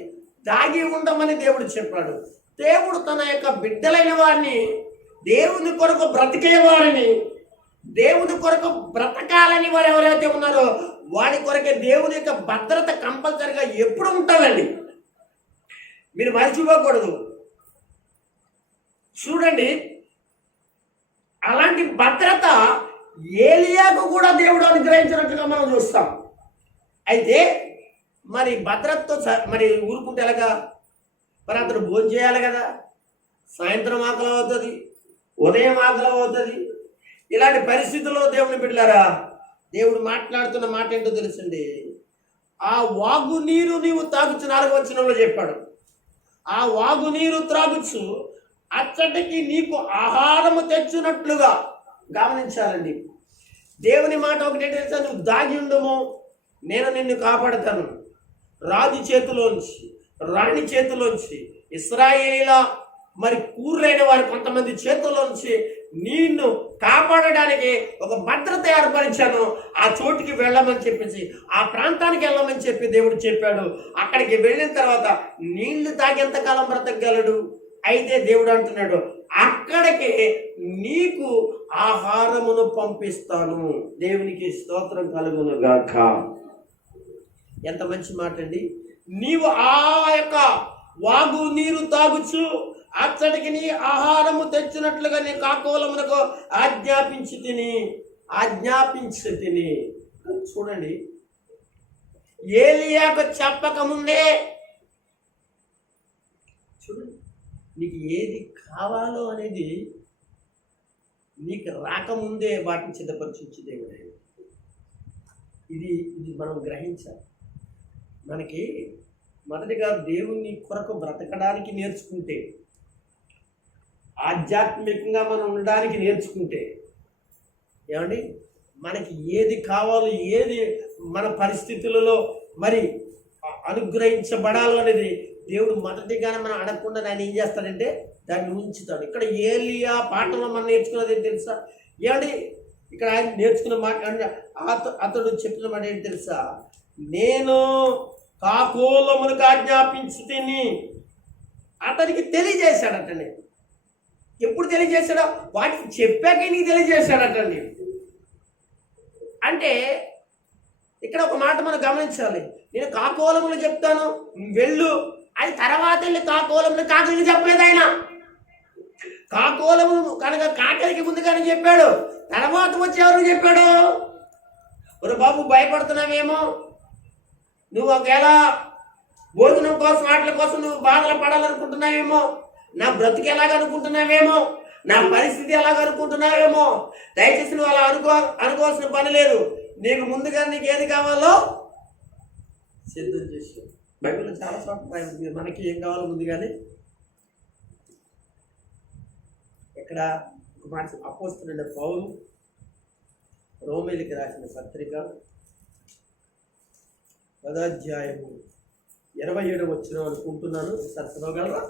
దాగి ఉండమని దేవుడు చెప్పాడు. దేవుడు తన యొక్క బిడ్డలైన వారిని, దేవుని కొరకు బ్రతికే వారిని, దేవుని కొరకు బ్రతకాలని వారు ఎవరైతే ఉన్నారో వాడి కొరకే దేవుని యొక్క భద్రత కంపల్సరిగా ఎప్పుడు ఉంటుందండి. మీరు మర్చిపోకూడదు. చూడండి, అలాంటి భద్రత ఏలియాకు కూడా దేవుడు అనుగ్రహించినట్టుగా మనం చూస్తాం. అయితే మరి భద్రతతో మరి ఊరుకుంటే ఎలాగా? మరి అతను భోజనం చేయాలి కదా, సాయంత్రం ఆకలి అవుతుంది, ఉదయం ఆకలి అవుతుంది. ఇలాంటి పరిస్థితుల్లో దేవుని బిడ్డలారా, దేవుడు మాట్లాడుతున్న మాట ఏంటో తెలుసండి. ఆ వాగు నీరు నీవు తాగుచు, 4వ వచనంలో చెప్పాడు. ఆ వాగు నీరు త్రాగుచు అచ్చటికి నీకు ఆహారము తెచ్చునట్లుగా. గమనించాలండి, దేవుని మాట ఒకటే తెలుసా, నువ్వు దాగి ఉండము, నేను నిన్ను కాపాడతాను. రాజు చేతిలోంచి, రాణి చేతిలోంచి, ఇశ్రాయేలీల మరి కూరులైన వారి కొంతమంది చేతుల్లో నుంచి నిన్ను కాపాడడానికి ఒక భద్రత ఏర్పరిచాను. ఆ చోటుకి వెళ్ళమని చెప్పేసి, ఆ ప్రాంతానికి వెళ్ళమని చెప్పి దేవుడు చెప్పాడు. అక్కడికి వెళ్ళిన తర్వాత నీళ్లు తాగేంతకాలం బ్రతకగలడు. అయితే దేవుడు అంటున్నాడు, అక్కడికి నీకు ఆహారమును పంపిస్తాను. దేవునికి స్తోత్రం కలుగును గాక. ఎంత మంచి మాట అండి. నీవు ఆ యొక్క వాగు నీరు తాగుచు అచ్చడికి నీ ఆహారము తెచ్చినట్లుగా నీ కాకోలమునకు ఆజ్ఞాపించి తిని. చూడండి, ఏలియాకు చెప్పకముందే చూడండి, నీకు ఏది కావాలో అనేది నీకు రాకముందే వాటిని సిద్ధపరిచి దేవుడు. ఇది మనం గ్రహించాలి. మనకి మొదటిగా దేవుని కొరకు బ్రతకడానికి నేర్చుకుంటే, ఆధ్యాత్మికంగా మనం ఉండడానికి నేర్చుకుంటే, ఏమండి, మనకి ఏది కావాలో, ఏది మన పరిస్థితులలో మరి అనుగ్రహించబడాలో అనేది దేవుడు మొదటిగానే మనం అడగకుండా ఆయన ఏం చేస్తాడంటే దాన్ని ఉంచుతాడు. ఇక్కడ ఏలియా పాటలో మనం నేర్చుకున్నది ఏంటి తెలుసా? ఏమండి, ఇక్కడ ఆయన నేర్చుకున్న మాట, అతడు చెప్పిన మాట ఏంటి తెలుసా? నేను కాకోలములకు ఆజ్ఞాపించి తిని. అతనికి తెలియజేశాడటండి. ఎప్పుడు తెలియజేశాడో? వాటికి చెప్పాక నీకు తెలియజేశాడటండి. అంటే ఇక్కడ ఒక మాట మనం గమనించాలి. నేను కాకోలములు చెప్తాను, వెళ్ళు అని తర్వాత వెళ్ళి కాకోలములు కాకలికి చెప్పలేదు ఆయన. కాకోలములు కనుక కాకలికి ముందుగానే చెప్పాడు, తర్వాత వచ్చి ఎవరు చెప్పాడు? ఒరే బాబు, భయపడుతున్నావేమో, నువ్వు ఒకవేళ భోజనం కోసం వాటి కోసం నువ్వు బాధలు పడాలనుకుంటున్నావేమో, నా బ్రతుకు ఎలాగనుకుంటున్నావేమో, నా పరిస్థితి ఎలాగనుకుంటున్నావేమో, దయచేసి నువ్వు అలా అనుకోవాల్సిన పని లేదు. నీకు ముందుగా నీకు ఏది కావాలో సిద్ధం చేసి. బైబిల్లో చాలా చోట్ల మనకి ఏం కావాలో ముందుగానే. ఇక్కడ ఒక మాట అపోస్తలుడైన పౌలు రోమీయులకు రాసిన పత్రిక 10వ అధ్యాయము 27వ వచనం అనుకుంటున్నాను. చదవగలరా?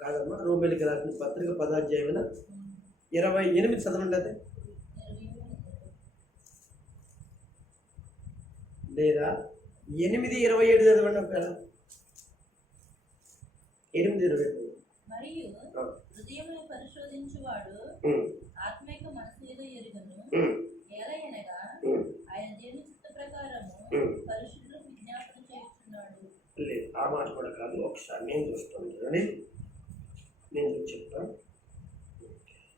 కాదమ్మా, రోమీయులకు రాసిన పత్రిక 10వ అధ్యాయం 28 చదవండి. అదే లేదా 8:27 చదవండి. ఒకవేళ 8:27. మరియు హృదయమును పరిశోధించువాడు ఆత్మిక మనసులో ఎరుగును, ఏలయనగా ఆయన దేవుని చిత్త ప్రకారము పరిశుద్ధులకు విజ్ఞాపన చేస్తున్నాడు. లేదు, ఆ మాట కూడా కాదు. ఒకసారి నేను చూస్తాను, చూడండి, నేను చెప్తాను.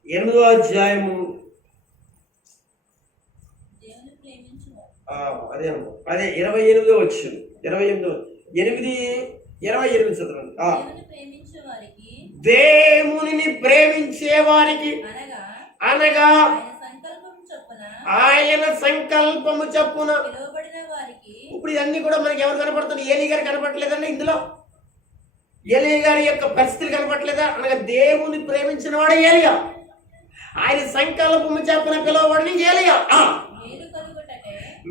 8వ అధ్యాయము దేవుని ప్రేమించువాడు. అదే 28వ వచ్చింది. 28 చదవండి. దేవునిని ప్రేమించే వారికి అనగా ఆయన సంకల్పము చొప్పున ఇప్పుడు ఇవన్నీ కూడా మనకి ఎవరు కనపడుతుంది? ఏలీ గారు కనపడలేదండి ఇందులో. ఏలీ గారి యొక్క పరిస్థితులు కనపడలేదా? అనగా దేవుని ప్రేమించిన వాడే ఏలియా. ఆయన సంకల్పము చొప్పున పిలువబడిన ఏలియా.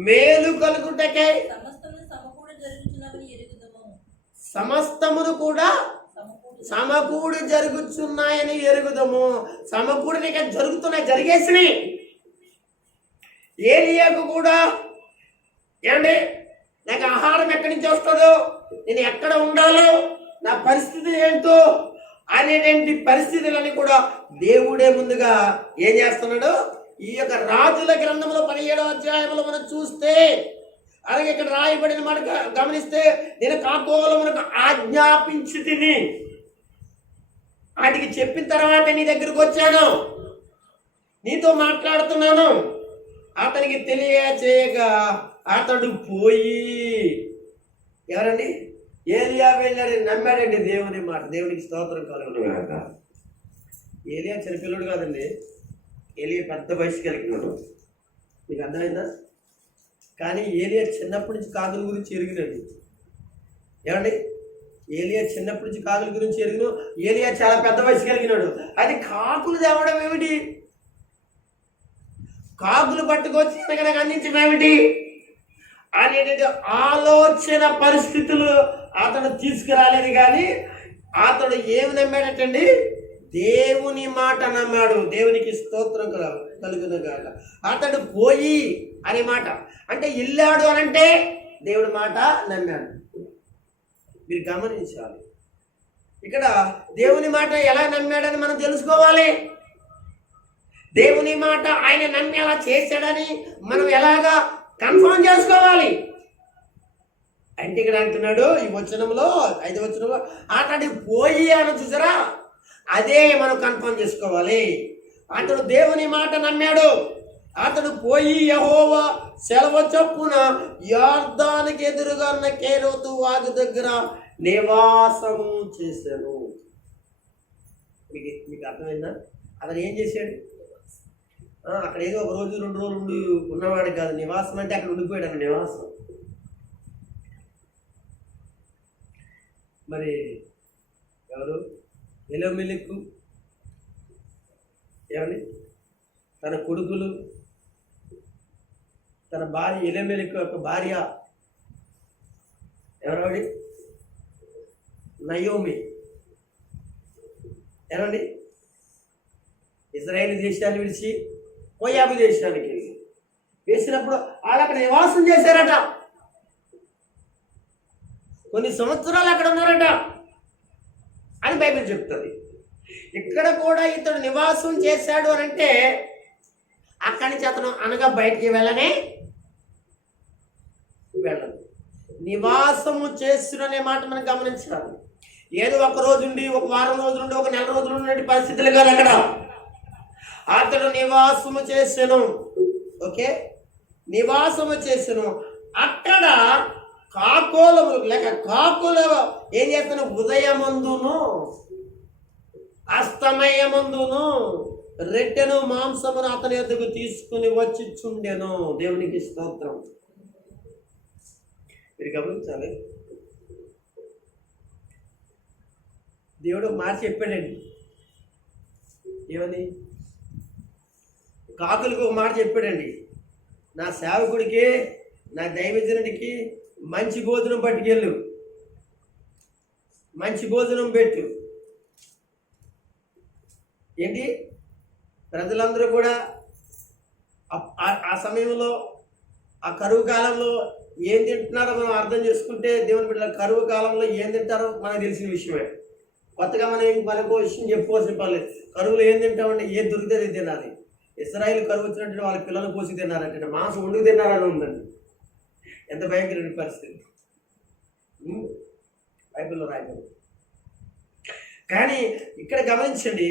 మేలు కలుగుటకై సమస్తమును కూడా సమకూడి జరుగుతున్నాయని ఎరుగుదము. సమకూడినిక జరుగుతున్నాయి, జరిగేసినాయి. ఏలియాకు కూడా ఏమండి, నాకు ఆహారం ఎక్కడి నుంచి వస్తుందో, నేను ఎక్కడ ఉండాలో, నా పరిస్థితి ఏంటో అనేటువంటి పరిస్థితులని కూడా దేవుడే ముందుగా ఏం చేస్తున్నాడు? ఈ యొక్క రాజుల గ్రంథంలో 17వ అధ్యాయంలో మనం చూస్తే, అలాగే ఇక్కడ రాయబడిన మాట గమనిస్తే, నేను కాకోలమునకు ఆజ్ఞాపించి తిని, వాటికి చెప్పిన తర్వాత నీ దగ్గరకు వచ్చాను, నీతో మాట్లాడుతున్నాను. అతనికి తెలియచేయగా అతడు పోయి, ఎవరండి? ఏలియా వెళ్ళాడు, నమ్మాడండి దేవుని మాట. దేవునికి స్తోత్రం కలుగును గాక. ఏలియా చిన్నపిల్లడు కాదండి, ఏలియా పెద్ద వయసు కలిగినాడు. మీకు అర్థమైందా? కానీ ఏలియా చిన్నప్పటి నుంచి కాకుల గురించి ఎరిగినాడు. ఏమండి, ఏలియా చిన్నప్పటి నుంచి కాకుల గురించి ఎరిగిన ఏలియా చాలా పెద్ద వయసు కలిగినాడు. అది కాకులు తేవడం ఏమిటి? కాకులు పట్టుకొచ్చి నాకు అందించడం ఏమిటి? అనేటువంటి ఆలోచన పరిస్థితులు అతను తీసుకురాలేదు. కానీ అతడు ఏమి నమ్మాడటండి? దేవుని మాట నమ్మాడు. దేవునికి స్తోత్రం కలుగును గాక. అతడు పోయి అనే మాట అంటే వెళ్ళాడు అనంటే దేవుడి మాట నమ్మాడు. మీరు గమనించాలి. ఇక్కడ దేవుని మాట ఎలా నమ్మాడని మనం తెలుసుకోవాలి. దేవుని మాట ఆయన నమ్మి అలా చేశాడని మనం ఎలాగా కన్ఫర్మ్ చేసుకోవాలి అంటే ఇక్కడ అంటున్నాడు ఈ వచనంలో 5వ వచనంలో అతడు పోయి అని చూసారా, అదే మనం కన్ఫర్మ్ చేసుకోవాలి. అతడు దేవుని మాట నమ్మాడు. అతడు పోయి యెహోవా సెలవు చొప్పున యొర్దానుకి ఎదురుగా ఉన్న కేరోతు వాగు దగ్గర నివాసము చేశాను. మీకు అర్థమైందా? అతను ఏం చేశాడు? అక్కడ ఏదో 1 రోజు 2 రోజులు ఉండి ఉన్నవాడు కాదు. నివాసం అంటే అక్కడ ఉండిపోయాడు. అక్కడ నివాసం. మరి ఎవరు? ఎలోమెలెకు ఏమండి, తన కొడుకులు, తన భార్య, ఎలోమెలెకు యొక్క భార్య ఎవరండి? నయోమి. ఏమండి, ఇజ్రాయేల్ దేశాన్ని విడిచి మోయాబు దేశానికి వేసినప్పుడు వాళ్ళు అక్కడ నివాసం చేశారట. కొన్ని సంవత్సరాలు అక్కడ ఉన్నారట అని బైబిల్ చెప్తుంది. ఇక్కడ కూడా ఇతడు నివాసం చేశాడు అని అంటే అక్కడి నుంచి అతను అనగా బయటికి వెళ్ళడు. నివాసము చేస్తున్న మాట మనం గమనించాలి. ఏదో 1 రోజు ఉండి 1 వారం రోజులు ఉండి 1 నెల రోజులు ఉన్నటువంటి పరిస్థితులు కాదు. అక్కడ అతడు నివాసము చేసెను. ఓకే, నివాసము చేసెను. అక్కడ కాకోలములు లేక కాకులు ఏం చేస్తాను? ఉదయమందును అస్తమయమందును రెట్టెను మాంసమును అతని యొద్దకు తీసుకుని వచ్చి చుండెను. దేవునికి స్తోత్రం. మీరు గమనించాలి. దేవుడు మాట చెప్పాడండి. ఏమని? కాకులకు ఒక మాట చెప్పాడండి. నా సేవకుడికి, నా దైవజనుడికి మంచి భోజనం పట్టుకెళ్ళు, మంచి భోజనం పెట్టు. ఏంటి? ప్రజలందరూ కూడా ఆ సమయంలో ఆ కరువు కాలంలో ఏం తింటున్నారో మనం అర్థం చేసుకుంటే, దేవుని బిడ్డల కరువు కాలంలో ఏం తింటారో మనకు తెలిసిన విషయమే. కొత్తగా మనకు విషయం చెప్పుకోవాల్సిన పర్లేదు. కరువులో ఏం తింటామంటే ఏది దొరికితే అది తినాలి. ఇశ్రాయేలు కరువు వచ్చినట్టు వాళ్ళ పిల్లలు పోసి తిన్నారంటే మాంసం వండుకు తిన్నారని ఉందండి. ఎంత భయంకరమైన పరిస్థితి బైబిల్లో రాయబడింది. కానీ ఇక్కడ గమనించండి,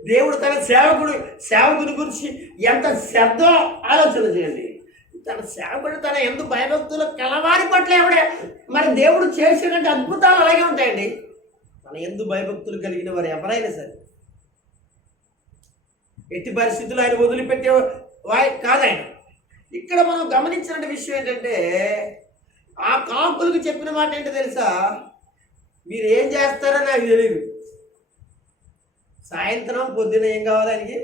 దేవుడు తన సేవకుని గురించి ఎంత శ్రద్ధ ఆలోచన చేయండి. తన సేవకుడు తన ఎందుకు భయభక్తులు కలవారి పట్ల ఎవడే మరి దేవుడు చేసినటువంటి అద్భుతాలు అలాగే ఉంటాయండి. తన ఎందుకు భయభక్తులు కలిగిన వారు ఎవరైనా సరే ఎట్టి పరిస్థితులు ఆయన వదిలిపెట్టే కాదు ఆయన. ఇక్కడ మనం గమనించిన విషయం ఏంటంటే, ఆ కాకులకు చెప్పిన మాట ఏంటో తెలుసా? మీరు ఏం చేస్తారో నాకు తెలియదు. సాయంత్రం పొద్దున ఏం కావాలి ఆయనకి?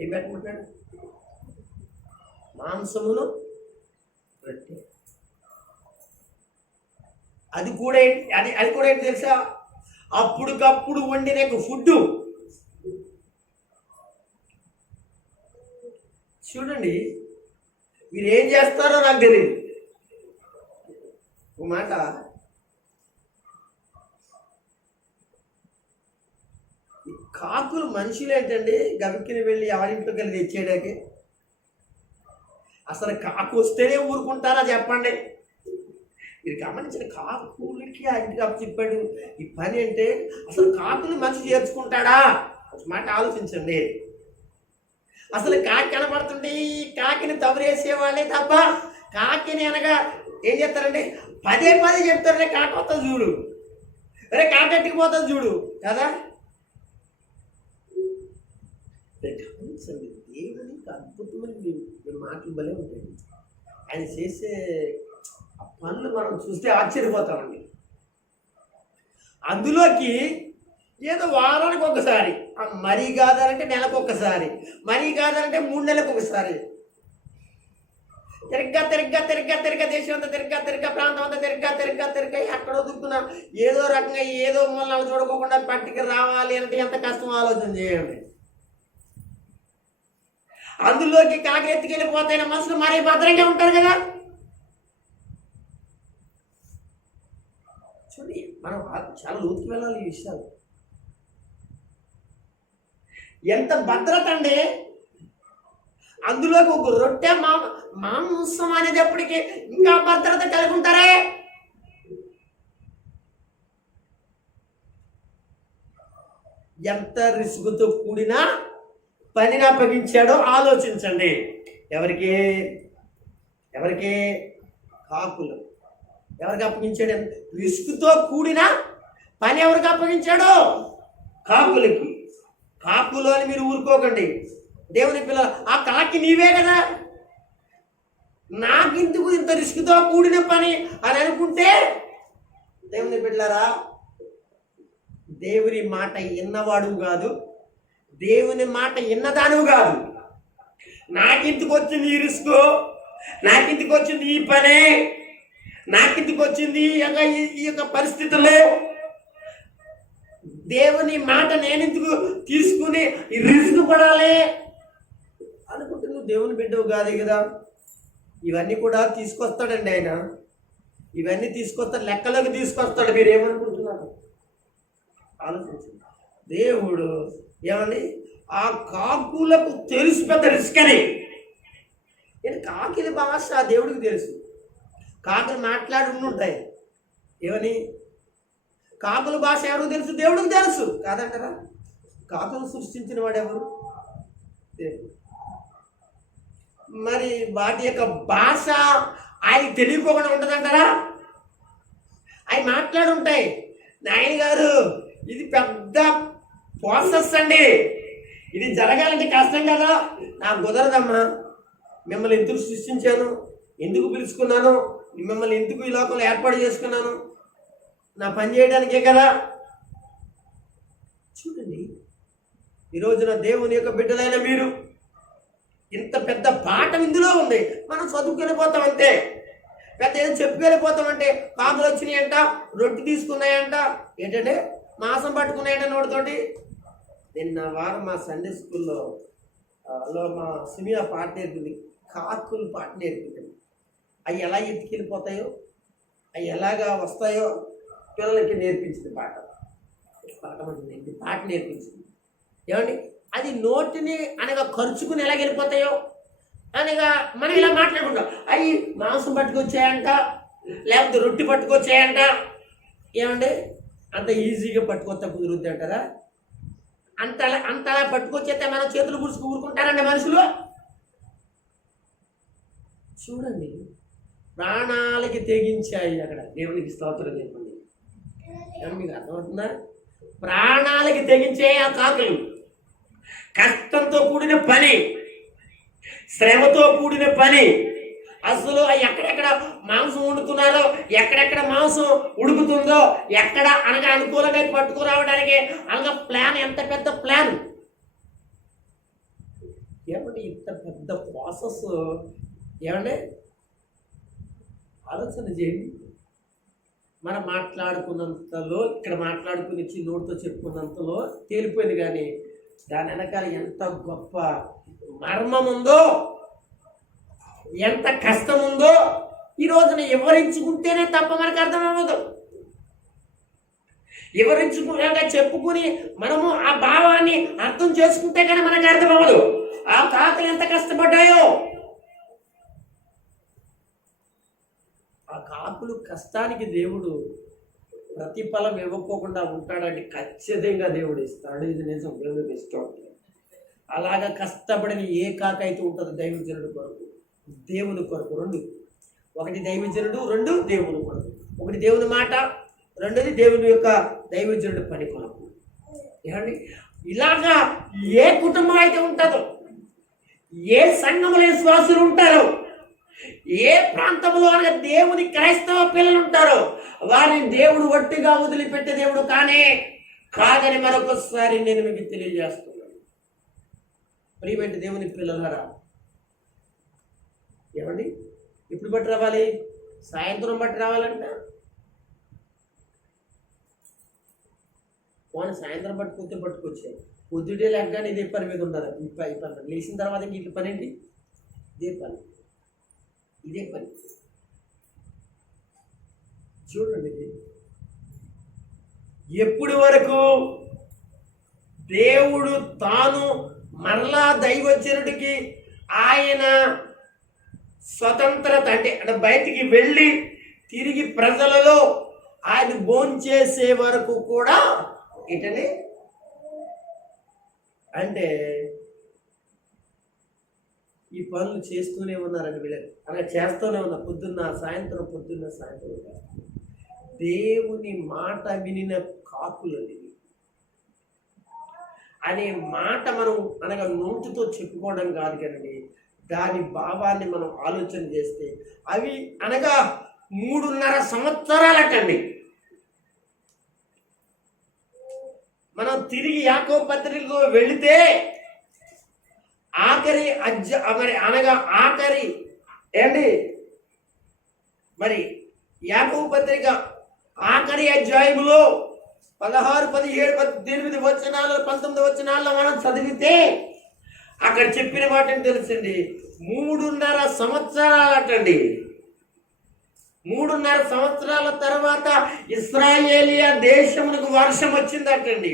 ఏం పెట్టుకుంటున్నాడు? మాంసమును రొట్టె. అది కూడా ఏంటి తెలుసా? అప్పుడుకప్పుడు వండిన ఫుడ్. చూడండి, మీరు ఏం చేస్తారో నాకు తెలియదు. ఒక మాట, కాకులు మనుషులు ఏంటండి గబిక్కిని వెళ్ళి ఎవరింట్లోకి వెళ్ళి తెచ్చేయడానికి? అసలు కాకు వస్తేనే ఊరుకుంటారా చెప్పండి? మీరు గమనించిన కాకులకి ఆ ఇంటికి అప్పు చెప్పాడు ఈ పని అంటే, అసలు కాకులు మనిషి చేర్చుకుంటాడా? ఒక మాట ఆలోచించండి. అసలు కాకి కనబడుతుంటే కాకిని తవరేసేవాళ్ళే తప్ప కాకిని అనగా ఏం చేస్తారండి? పదే చెప్తారండి, కాకి వస్తుంది చూడు, అరే కాకెట్టికి పోతుంది చూడు కదా. గమనించండి, దేవునికి అద్భుతమైన మాటలు భలే ఉంటాయి. ఆయన చేసే ఆ పనులు మనం చూస్తే ఆశ్చర్యపోతామండి. అందులోకి ఏదో వారానికి ఒకసారి, మరీ కాదంటే నెలకు ఒకసారి, మరీ కాదంటే 3 నెలలకు ఒకసారి తిరగ్గా దేశం అంతా తిరగ్గా ప్రాంతం అంతా తిరగ్గా ఎక్కడో దుక్కున ఏదో రకంగా ఏదో మూలనాలు చూడకోకుండా పట్టికి రావాలి అంటే ఎంత కష్టం ఆలోచన చేయండి. అందులోకి కాకి ఎత్తుకెళ్ళిపోతాయిన మనుషులు మరీ భద్రంగా ఉంటారు కదా. చూడండి, మనం చాలా లోతుకి వెళ్ళాలి ఈ విషయాలు. ఎంత భద్రత అండి. అందులోకి ఒక రొట్టె మాంసం అనేటప్పటికి ఇంకా భద్రత కలిగి ఉంటారే. ఎంత రిస్కుతో కూడిన పనిని అప్పగించాడో ఆలోచించండి. ఎవరికి కాకులు. ఎవరికి అప్పగించాడు? రిస్కుతో కూడిన పని ఎవరికి అప్పగించాడో? కాకులకి. కాకులు అని మీరు ఊరుకోకండి దేవుని పిల్లలు. ఆ కాకి నీవే కదా. నాకెందుకు ఇంత రిస్క్తో కూడిన పని అని అనుకుంటే దేవుని బిడ్డలారా, దేవుని మాట విన్నవాడు కాదు, దేవుని మాట విన్నదాను కాదు. నాకెందుకు వచ్చింది ఈ రిస్క్, నాకెందుకు వచ్చింది ఈ పని, నాకెందుకు వచ్చింది ఈ యొక్క పరిస్థితుల్లో, దేవుని మాట నేనెందుకు తీసుకుని ఈ రిస్క్ పడాలి అనుకుంటే నువ్వు దేవుని బిడ్డవు కాదు కదా. ఇవన్నీ కూడా తీసుకొస్తాడండి ఆయన. ఇవన్నీ తీసుకొస్తాడు, లెక్కలోకి తీసుకొస్తాడు. మీరు ఏమనుకుంటున్నారు ఆలోచించండి. దేవుడు ఏమండి ఆ కాకులకు తెలుసు పెద్ద రిస్క్ అని. కాకిల భాష దేవుడికి తెలుసు. కాకులు మాట్లాడి ఉంటాయి. ఏమని? కాకుల భాష ఎవరికి తెలుసు? దేవుడికి తెలుసు కాదంటారా? కాకులు సృష్టించిన వాడెవరు? దేవుడు. మరి వాటి యొక్క భాష ఆయనకి తెలియకోకుండా ఉంటుందంటారా? అవి మాట్లాడుంటాయి. నాయన గారు ఇది పెద్ద ప్రాసెస్ అండి, ఇది జరగాలంటే కష్టం కదా, నాకు కుదరదమ్మా, మిమ్మల్ని ఎందుకు సృష్టించాను, ఎందుకు పిలుచుకున్నాను, మిమ్మల్ని ఎందుకు ఈ లోకంలో ఏర్పాటు చేసుకున్నాను, నా పని చేయడానికే కదా. చూడండి, ఈరోజున దేవుని యొక్క బిడ్డలైన మీరు ఇంత పెద్ద పాఠం ఇందులో ఉంది. మనం చదువుకెళ్ళిపోతాం అంతే, పెద్ద ఏదో చెప్పుకెళ్ళిపోతామంటే కాకులు వచ్చినాయంట, రొట్టె తీసుకున్నాయంట, ఏంటంటే మాంసం పట్టుకున్నాయంట నోటితోటి. నిన్న వారం మా సండే స్కూల్లో మా సిమియా పాట నేర్పింది, కాకులు పాట నేర్పింది. అవి ఎలా ఎత్తుకెళ్ళిపోతాయో, అవి ఎలాగా వస్తాయో పిల్లలకి నేర్పించింది. పాట నేర్పించింది. ఏమండి, అది నోటిని అనగా ఖర్చుకుని ఎలా వెళ్ళిపోతాయో అనగా మనం ఇలా మాట్లాడుకుంటాం. అవి మాంసం పట్టుకొచ్చాయంట, లేకపోతే రొట్టె పట్టుకొచ్చాయంట. ఏమండి, అంత ఈజీగా పట్టుకొస్తా కుదురుద్ది అంటారా? అంతలా పట్టుకొచ్చేస్తే మనం చేతులు పురుచుకు ఊరుకుంటారండి మనుషులు. చూడండి, ప్రాణాలకి తెగించాయి అక్కడ. దేవునికి స్తోత్రం చెప్పండి. మీకు అర్థమవుతుందా? ప్రాణాలకి తెగించే ఆ కాకులు. కష్టంతో కూడిన పని, శ్రమతో కూడిన పని. అసలు ఎక్కడెక్కడ మాంసం వండుతున్నారో, ఎక్కడెక్కడ మాంసం ఉడుకుతుందో, ఎక్కడ అనగా అనుకూలంగా పట్టుకురావడానికి అనగా ప్లాన్, ఎంత పెద్ద ప్లాన్. ఏమండి, ఇంత పెద్ద ప్రాసెస్. ఏమండి, ఆలోచన చేయండి. మనం మాట్లాడుకున్నంతలో, ఇక్కడ మాట్లాడుకుని నోటితో చెప్పుకున్నంతలో తేలిపోయింది. కానీ దాని వెనకాల ఎంత గొప్ప మర్మం ఉందో, ఎంత కష్టం ఉందో ఈ రోజున వివరించుకుంటేనే తప్ప మనకు అర్థమవ్వదు. వివరించుకునేగా చెప్పుకుని మనము ఆ భావాన్ని అర్థం చేసుకుంటే కానీ మనకు అర్థమవ్వదు. ఆ కాకులు ఎంత కష్టపడ్డాయో. ఆ కాకులు కష్టానికి దేవుడు ప్రతిఫలం ఇవ్వకోకుండా ఉంటాడంటే ఖచ్చితంగా దేవుడు ఇస్తాడు. ఇది నిజం, దేవుడికి ఇష్టం. అలాగా కష్టపడిన ఏ కాక అయితే ఉంటుందో దైవజనుడు కొరకు, దేవుని కొరకు. రెండు, ఒకటి దైవజనుడు, రెండు దేవుని కొరకు. ఒకటి దేవుని మాట, రెండోది దేవుని యొక్క దైవజనుడు పని కొరకు. ఏమండి, ఇలాగా ఏ కుటుంబం అయితే ఉంటుందో, ఏ సంఘములో విశ్వాసులు ఉంటారో, ఏ ప్రాంతంలో అనగా దేవుని క్రైస్తవ పిల్లలు ఉంటారో వారిని దేవుడు ఒట్టిగా వదిలిపెట్టే దేవుడు కాదని మరొకసారి నేను మీకు తెలియజేస్తున్నాను. ప్రియమైన దేవుని పిల్లలారా, ఏమండి, ఎప్పుడు బట్టి రావాలి? సాయంత్రం బట్టి రావాలంట. పోనీ సాయంత్రం పట్టుకొస్తే పట్టుకొచ్చాయి, పొద్దుటే లేకగానే ఇదే పని మీద ఉండాలి. ఈ పని లేచిన తర్వాత ఇంటి పని ఏంటి? ఇదే పని చూడండి. ఎప్పటి వరకు దేవుడు తాను మరలా దైవజనుడికి ఆయన స్వతంత్రత అంటే బయటికి వెళ్ళి తిరిగి ప్రజలలో ఆయన భోంచేసే వరకు కూడా ఇటనే అంటే ఈ పనులు చేస్తూనే ఉన్నారండి వీళ్ళు. అలా చేస్తూనే ఉన్నారు, పొద్దున్న సాయంత్రం దేవుని మాట వినిన కాకులు అనే మాట మనం అనగా నోటితో చెప్పుకోవడం కాదు కదండి, దాని భావాన్ని మనం ఆలోచన చేస్తే అవి అనగా 3.5 సంవత్సరాలటండి. మనం తిరిగి యాకోబు పత్రికలో వెళితే ఆఖరి ఏంటి మరి యాకోబు పత్రిక ఆఖరి అధ్యాయములో 16, 17, 18 వచనాలు 19 వచనాల్లో మనం చదివితే అక్కడ చెప్పిన మాటని తెలుసండి. 3.5 సంవత్సరాలటండి. 3.5 సంవత్సరాల తర్వాత ఇశ్రాయేలియా దేశమునకు వర్షం వచ్చిందటండి.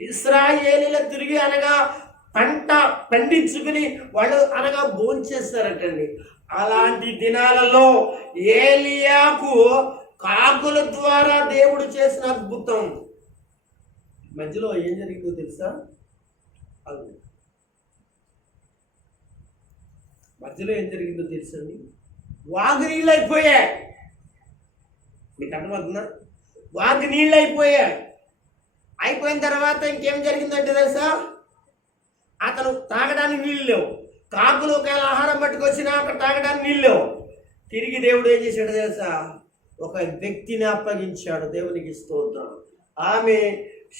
ఇశ్రాయేలీల తిరిగి అనగా పంట పండించుకుని వాళ్ళు అనగా భోంచేస్తారటండి. అలాంటి దినాలలో ఏలియాకు కాకుల ద్వారా దేవుడు చేసిన అద్భుతం. మధ్యలో ఏం జరిగిందో తెలుసా? మధ్యలో ఏం జరిగిందో తెలుసండి? వాగు నీళ్ళు అయిపోయాయి. మీకు అర్థమవుతుందా? వాగు నీళ్ళు అయిపోయాయి. అయిపోయిన తర్వాత ఇంకేం జరిగిందంటే తెలుసా? అతను తాగడానికి నీళ్ళు లేవు. కాకులు ఒకవేళ ఆహారం పట్టుకొచ్చినా అక్కడ తాగడానికి నీళ్ళు లేవు. తిరిగి దేవుడు ఏం చేశాడు తెలుసా? ఒక వ్యక్తిని అప్పగించాడు. దేవునికి స్తోత్రం. ఆమె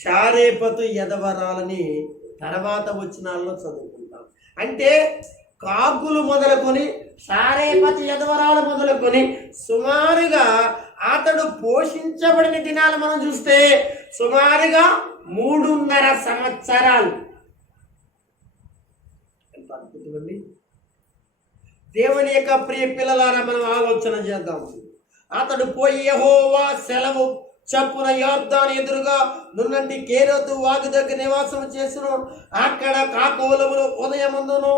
శారేపతు యదవరాలని తర్వాత వచనాల్లో చదువుకుంటాం. అంటే కాకులు మొదలుకొని శారేపతు యదవరాలు మొదలుకొని సుమారుగా అతడు పోషించబడిన దినాలు మనం చూస్తే సుమారుగా 3.5 సంవత్సరాలు. ఎంత అద్భుతమండి! దేవుని యొక్క ప్రియ పిల్లలారా మనం ఆలోచన చేద్దాం. అతడు పోయి యెహోవా సెలవు చప్పున యొర్దాను ఎదురుగా నున్నటి కేరోతు వాగు దగ్గర నివాసం చేసును. అక్కడ కాకోలములు ఉదయమందును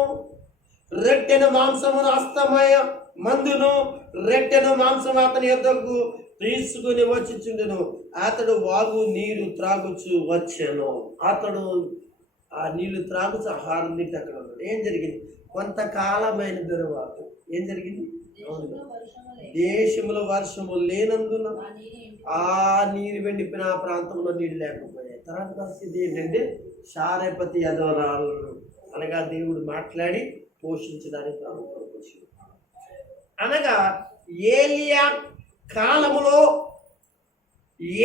రెట్టెను మాంసమును అస్తమయ మందును రెట్టెను మాంసము అతని యొద్దకు తీసుకుని వచ్చిచుండెను. అతడు వాగు నీరు త్రాగుచు వచ్చాను. అతడు ఆ నీళ్లు త్రాగుచు ఆహారం తింటే అక్కడ ఉన్నాడు. ఏం జరిగింది? కొంతకాలమైన తరువాత ఏం జరిగింది? దేశంలో వర్షము లేనందున ఆ నీరు వెండిపోయిన ఆ ప్రాంతంలో నీళ్ళు లేకపోయాయి. తర్వాత పరిస్థితి ఏంటంటే శారేపతి యదవరాలను అనగా దేవుడు మాట్లాడి పోషించడానికి వచ్చింది. అనగా ఏలియా కాలములో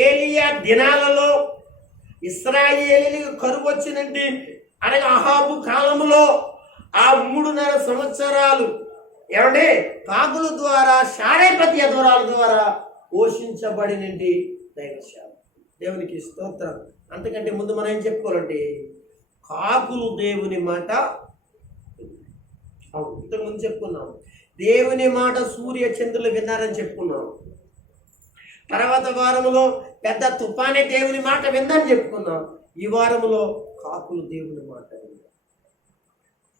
ఏలియా దినాలలో ఇశ్రాయేలీలకు కరువు వచ్చినట్టు అనగా అహాబు కాలములో ఆ 3.5 సంవత్సరాలు ఏమంటే కాకుల ద్వారా శారేపతి యదవరాల ద్వారా పోషించబడినండి దైవశాల. దేవునికి స్తోత్రం. అంతకంటే ముందు మనం ఏం చెప్పుకోవాలంటే కాకులు దేవుని మాట. ఇంతకుముందు చెప్పుకున్నాం దేవుని మాట సూర్య చంద్రులు విన్నారని చెప్పుకున్నాం. తర్వాత వారములో పెద్ద తుఫానే దేవుని మాట విందని చెప్పుకున్నాం. ఈ వారములో కాకులు దేవుని మాట విన్నారు.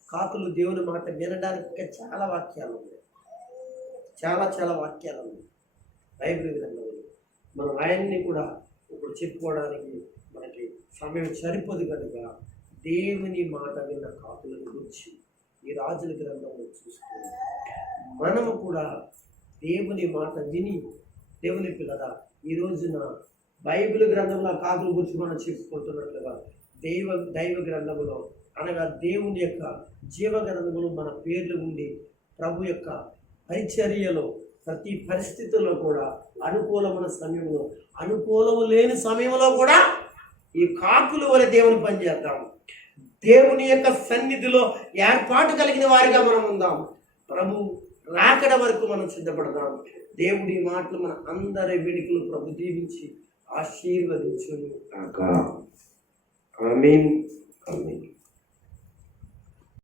కాకులు దేవుని మాట వినడానికి చాలా వాక్యాలు ఉన్నాయి. చాలా వాక్యాలు ఉన్నాయి బైబిల్ గ్రంథంలో. మనం ఆయన్ని కూడా ఇప్పుడు చెప్పుకోవడానికి మనకి సమయం సరిపోదు కనుక దేవుని మాట విన్న కాకుల గురించి ఈ రాజుల గ్రంథంలో చూసుకొని మనము కూడా దేవుని మాట విని దేవుని పిల్లల ఈ రోజున బైబిల్ గ్రంథంలో కాకుల గురించి మనం చెప్పుకుంటున్నట్లుగా దైవ గ్రంథములో అనగా దేవుని యొక్క జీవ గ్రంథములు మన పేర్లు ఉండి ప్రభు యొక్క పరిచర్యలో ప్రతి పరిస్థితుల్లో కూడా అనుకూలమైన సమయంలో అనుకూలము లేని సమయంలో కూడా ఈ కాకుల వల్ల దేవుని పనిచేద్దాం. దేవుని యొక్క సన్నిధిలో ఏర్పాటు కలిగిన వారిగా మనం ఉందాం. ప్రభు రాకడ వరకు మనం సిద్ధపడదాం. దేవుడి మాటలు మన అందరి వెనుకలు ప్రభు దీవించి ఆశీర్వదించును కాక. ఆమేన్. ఆమేన్.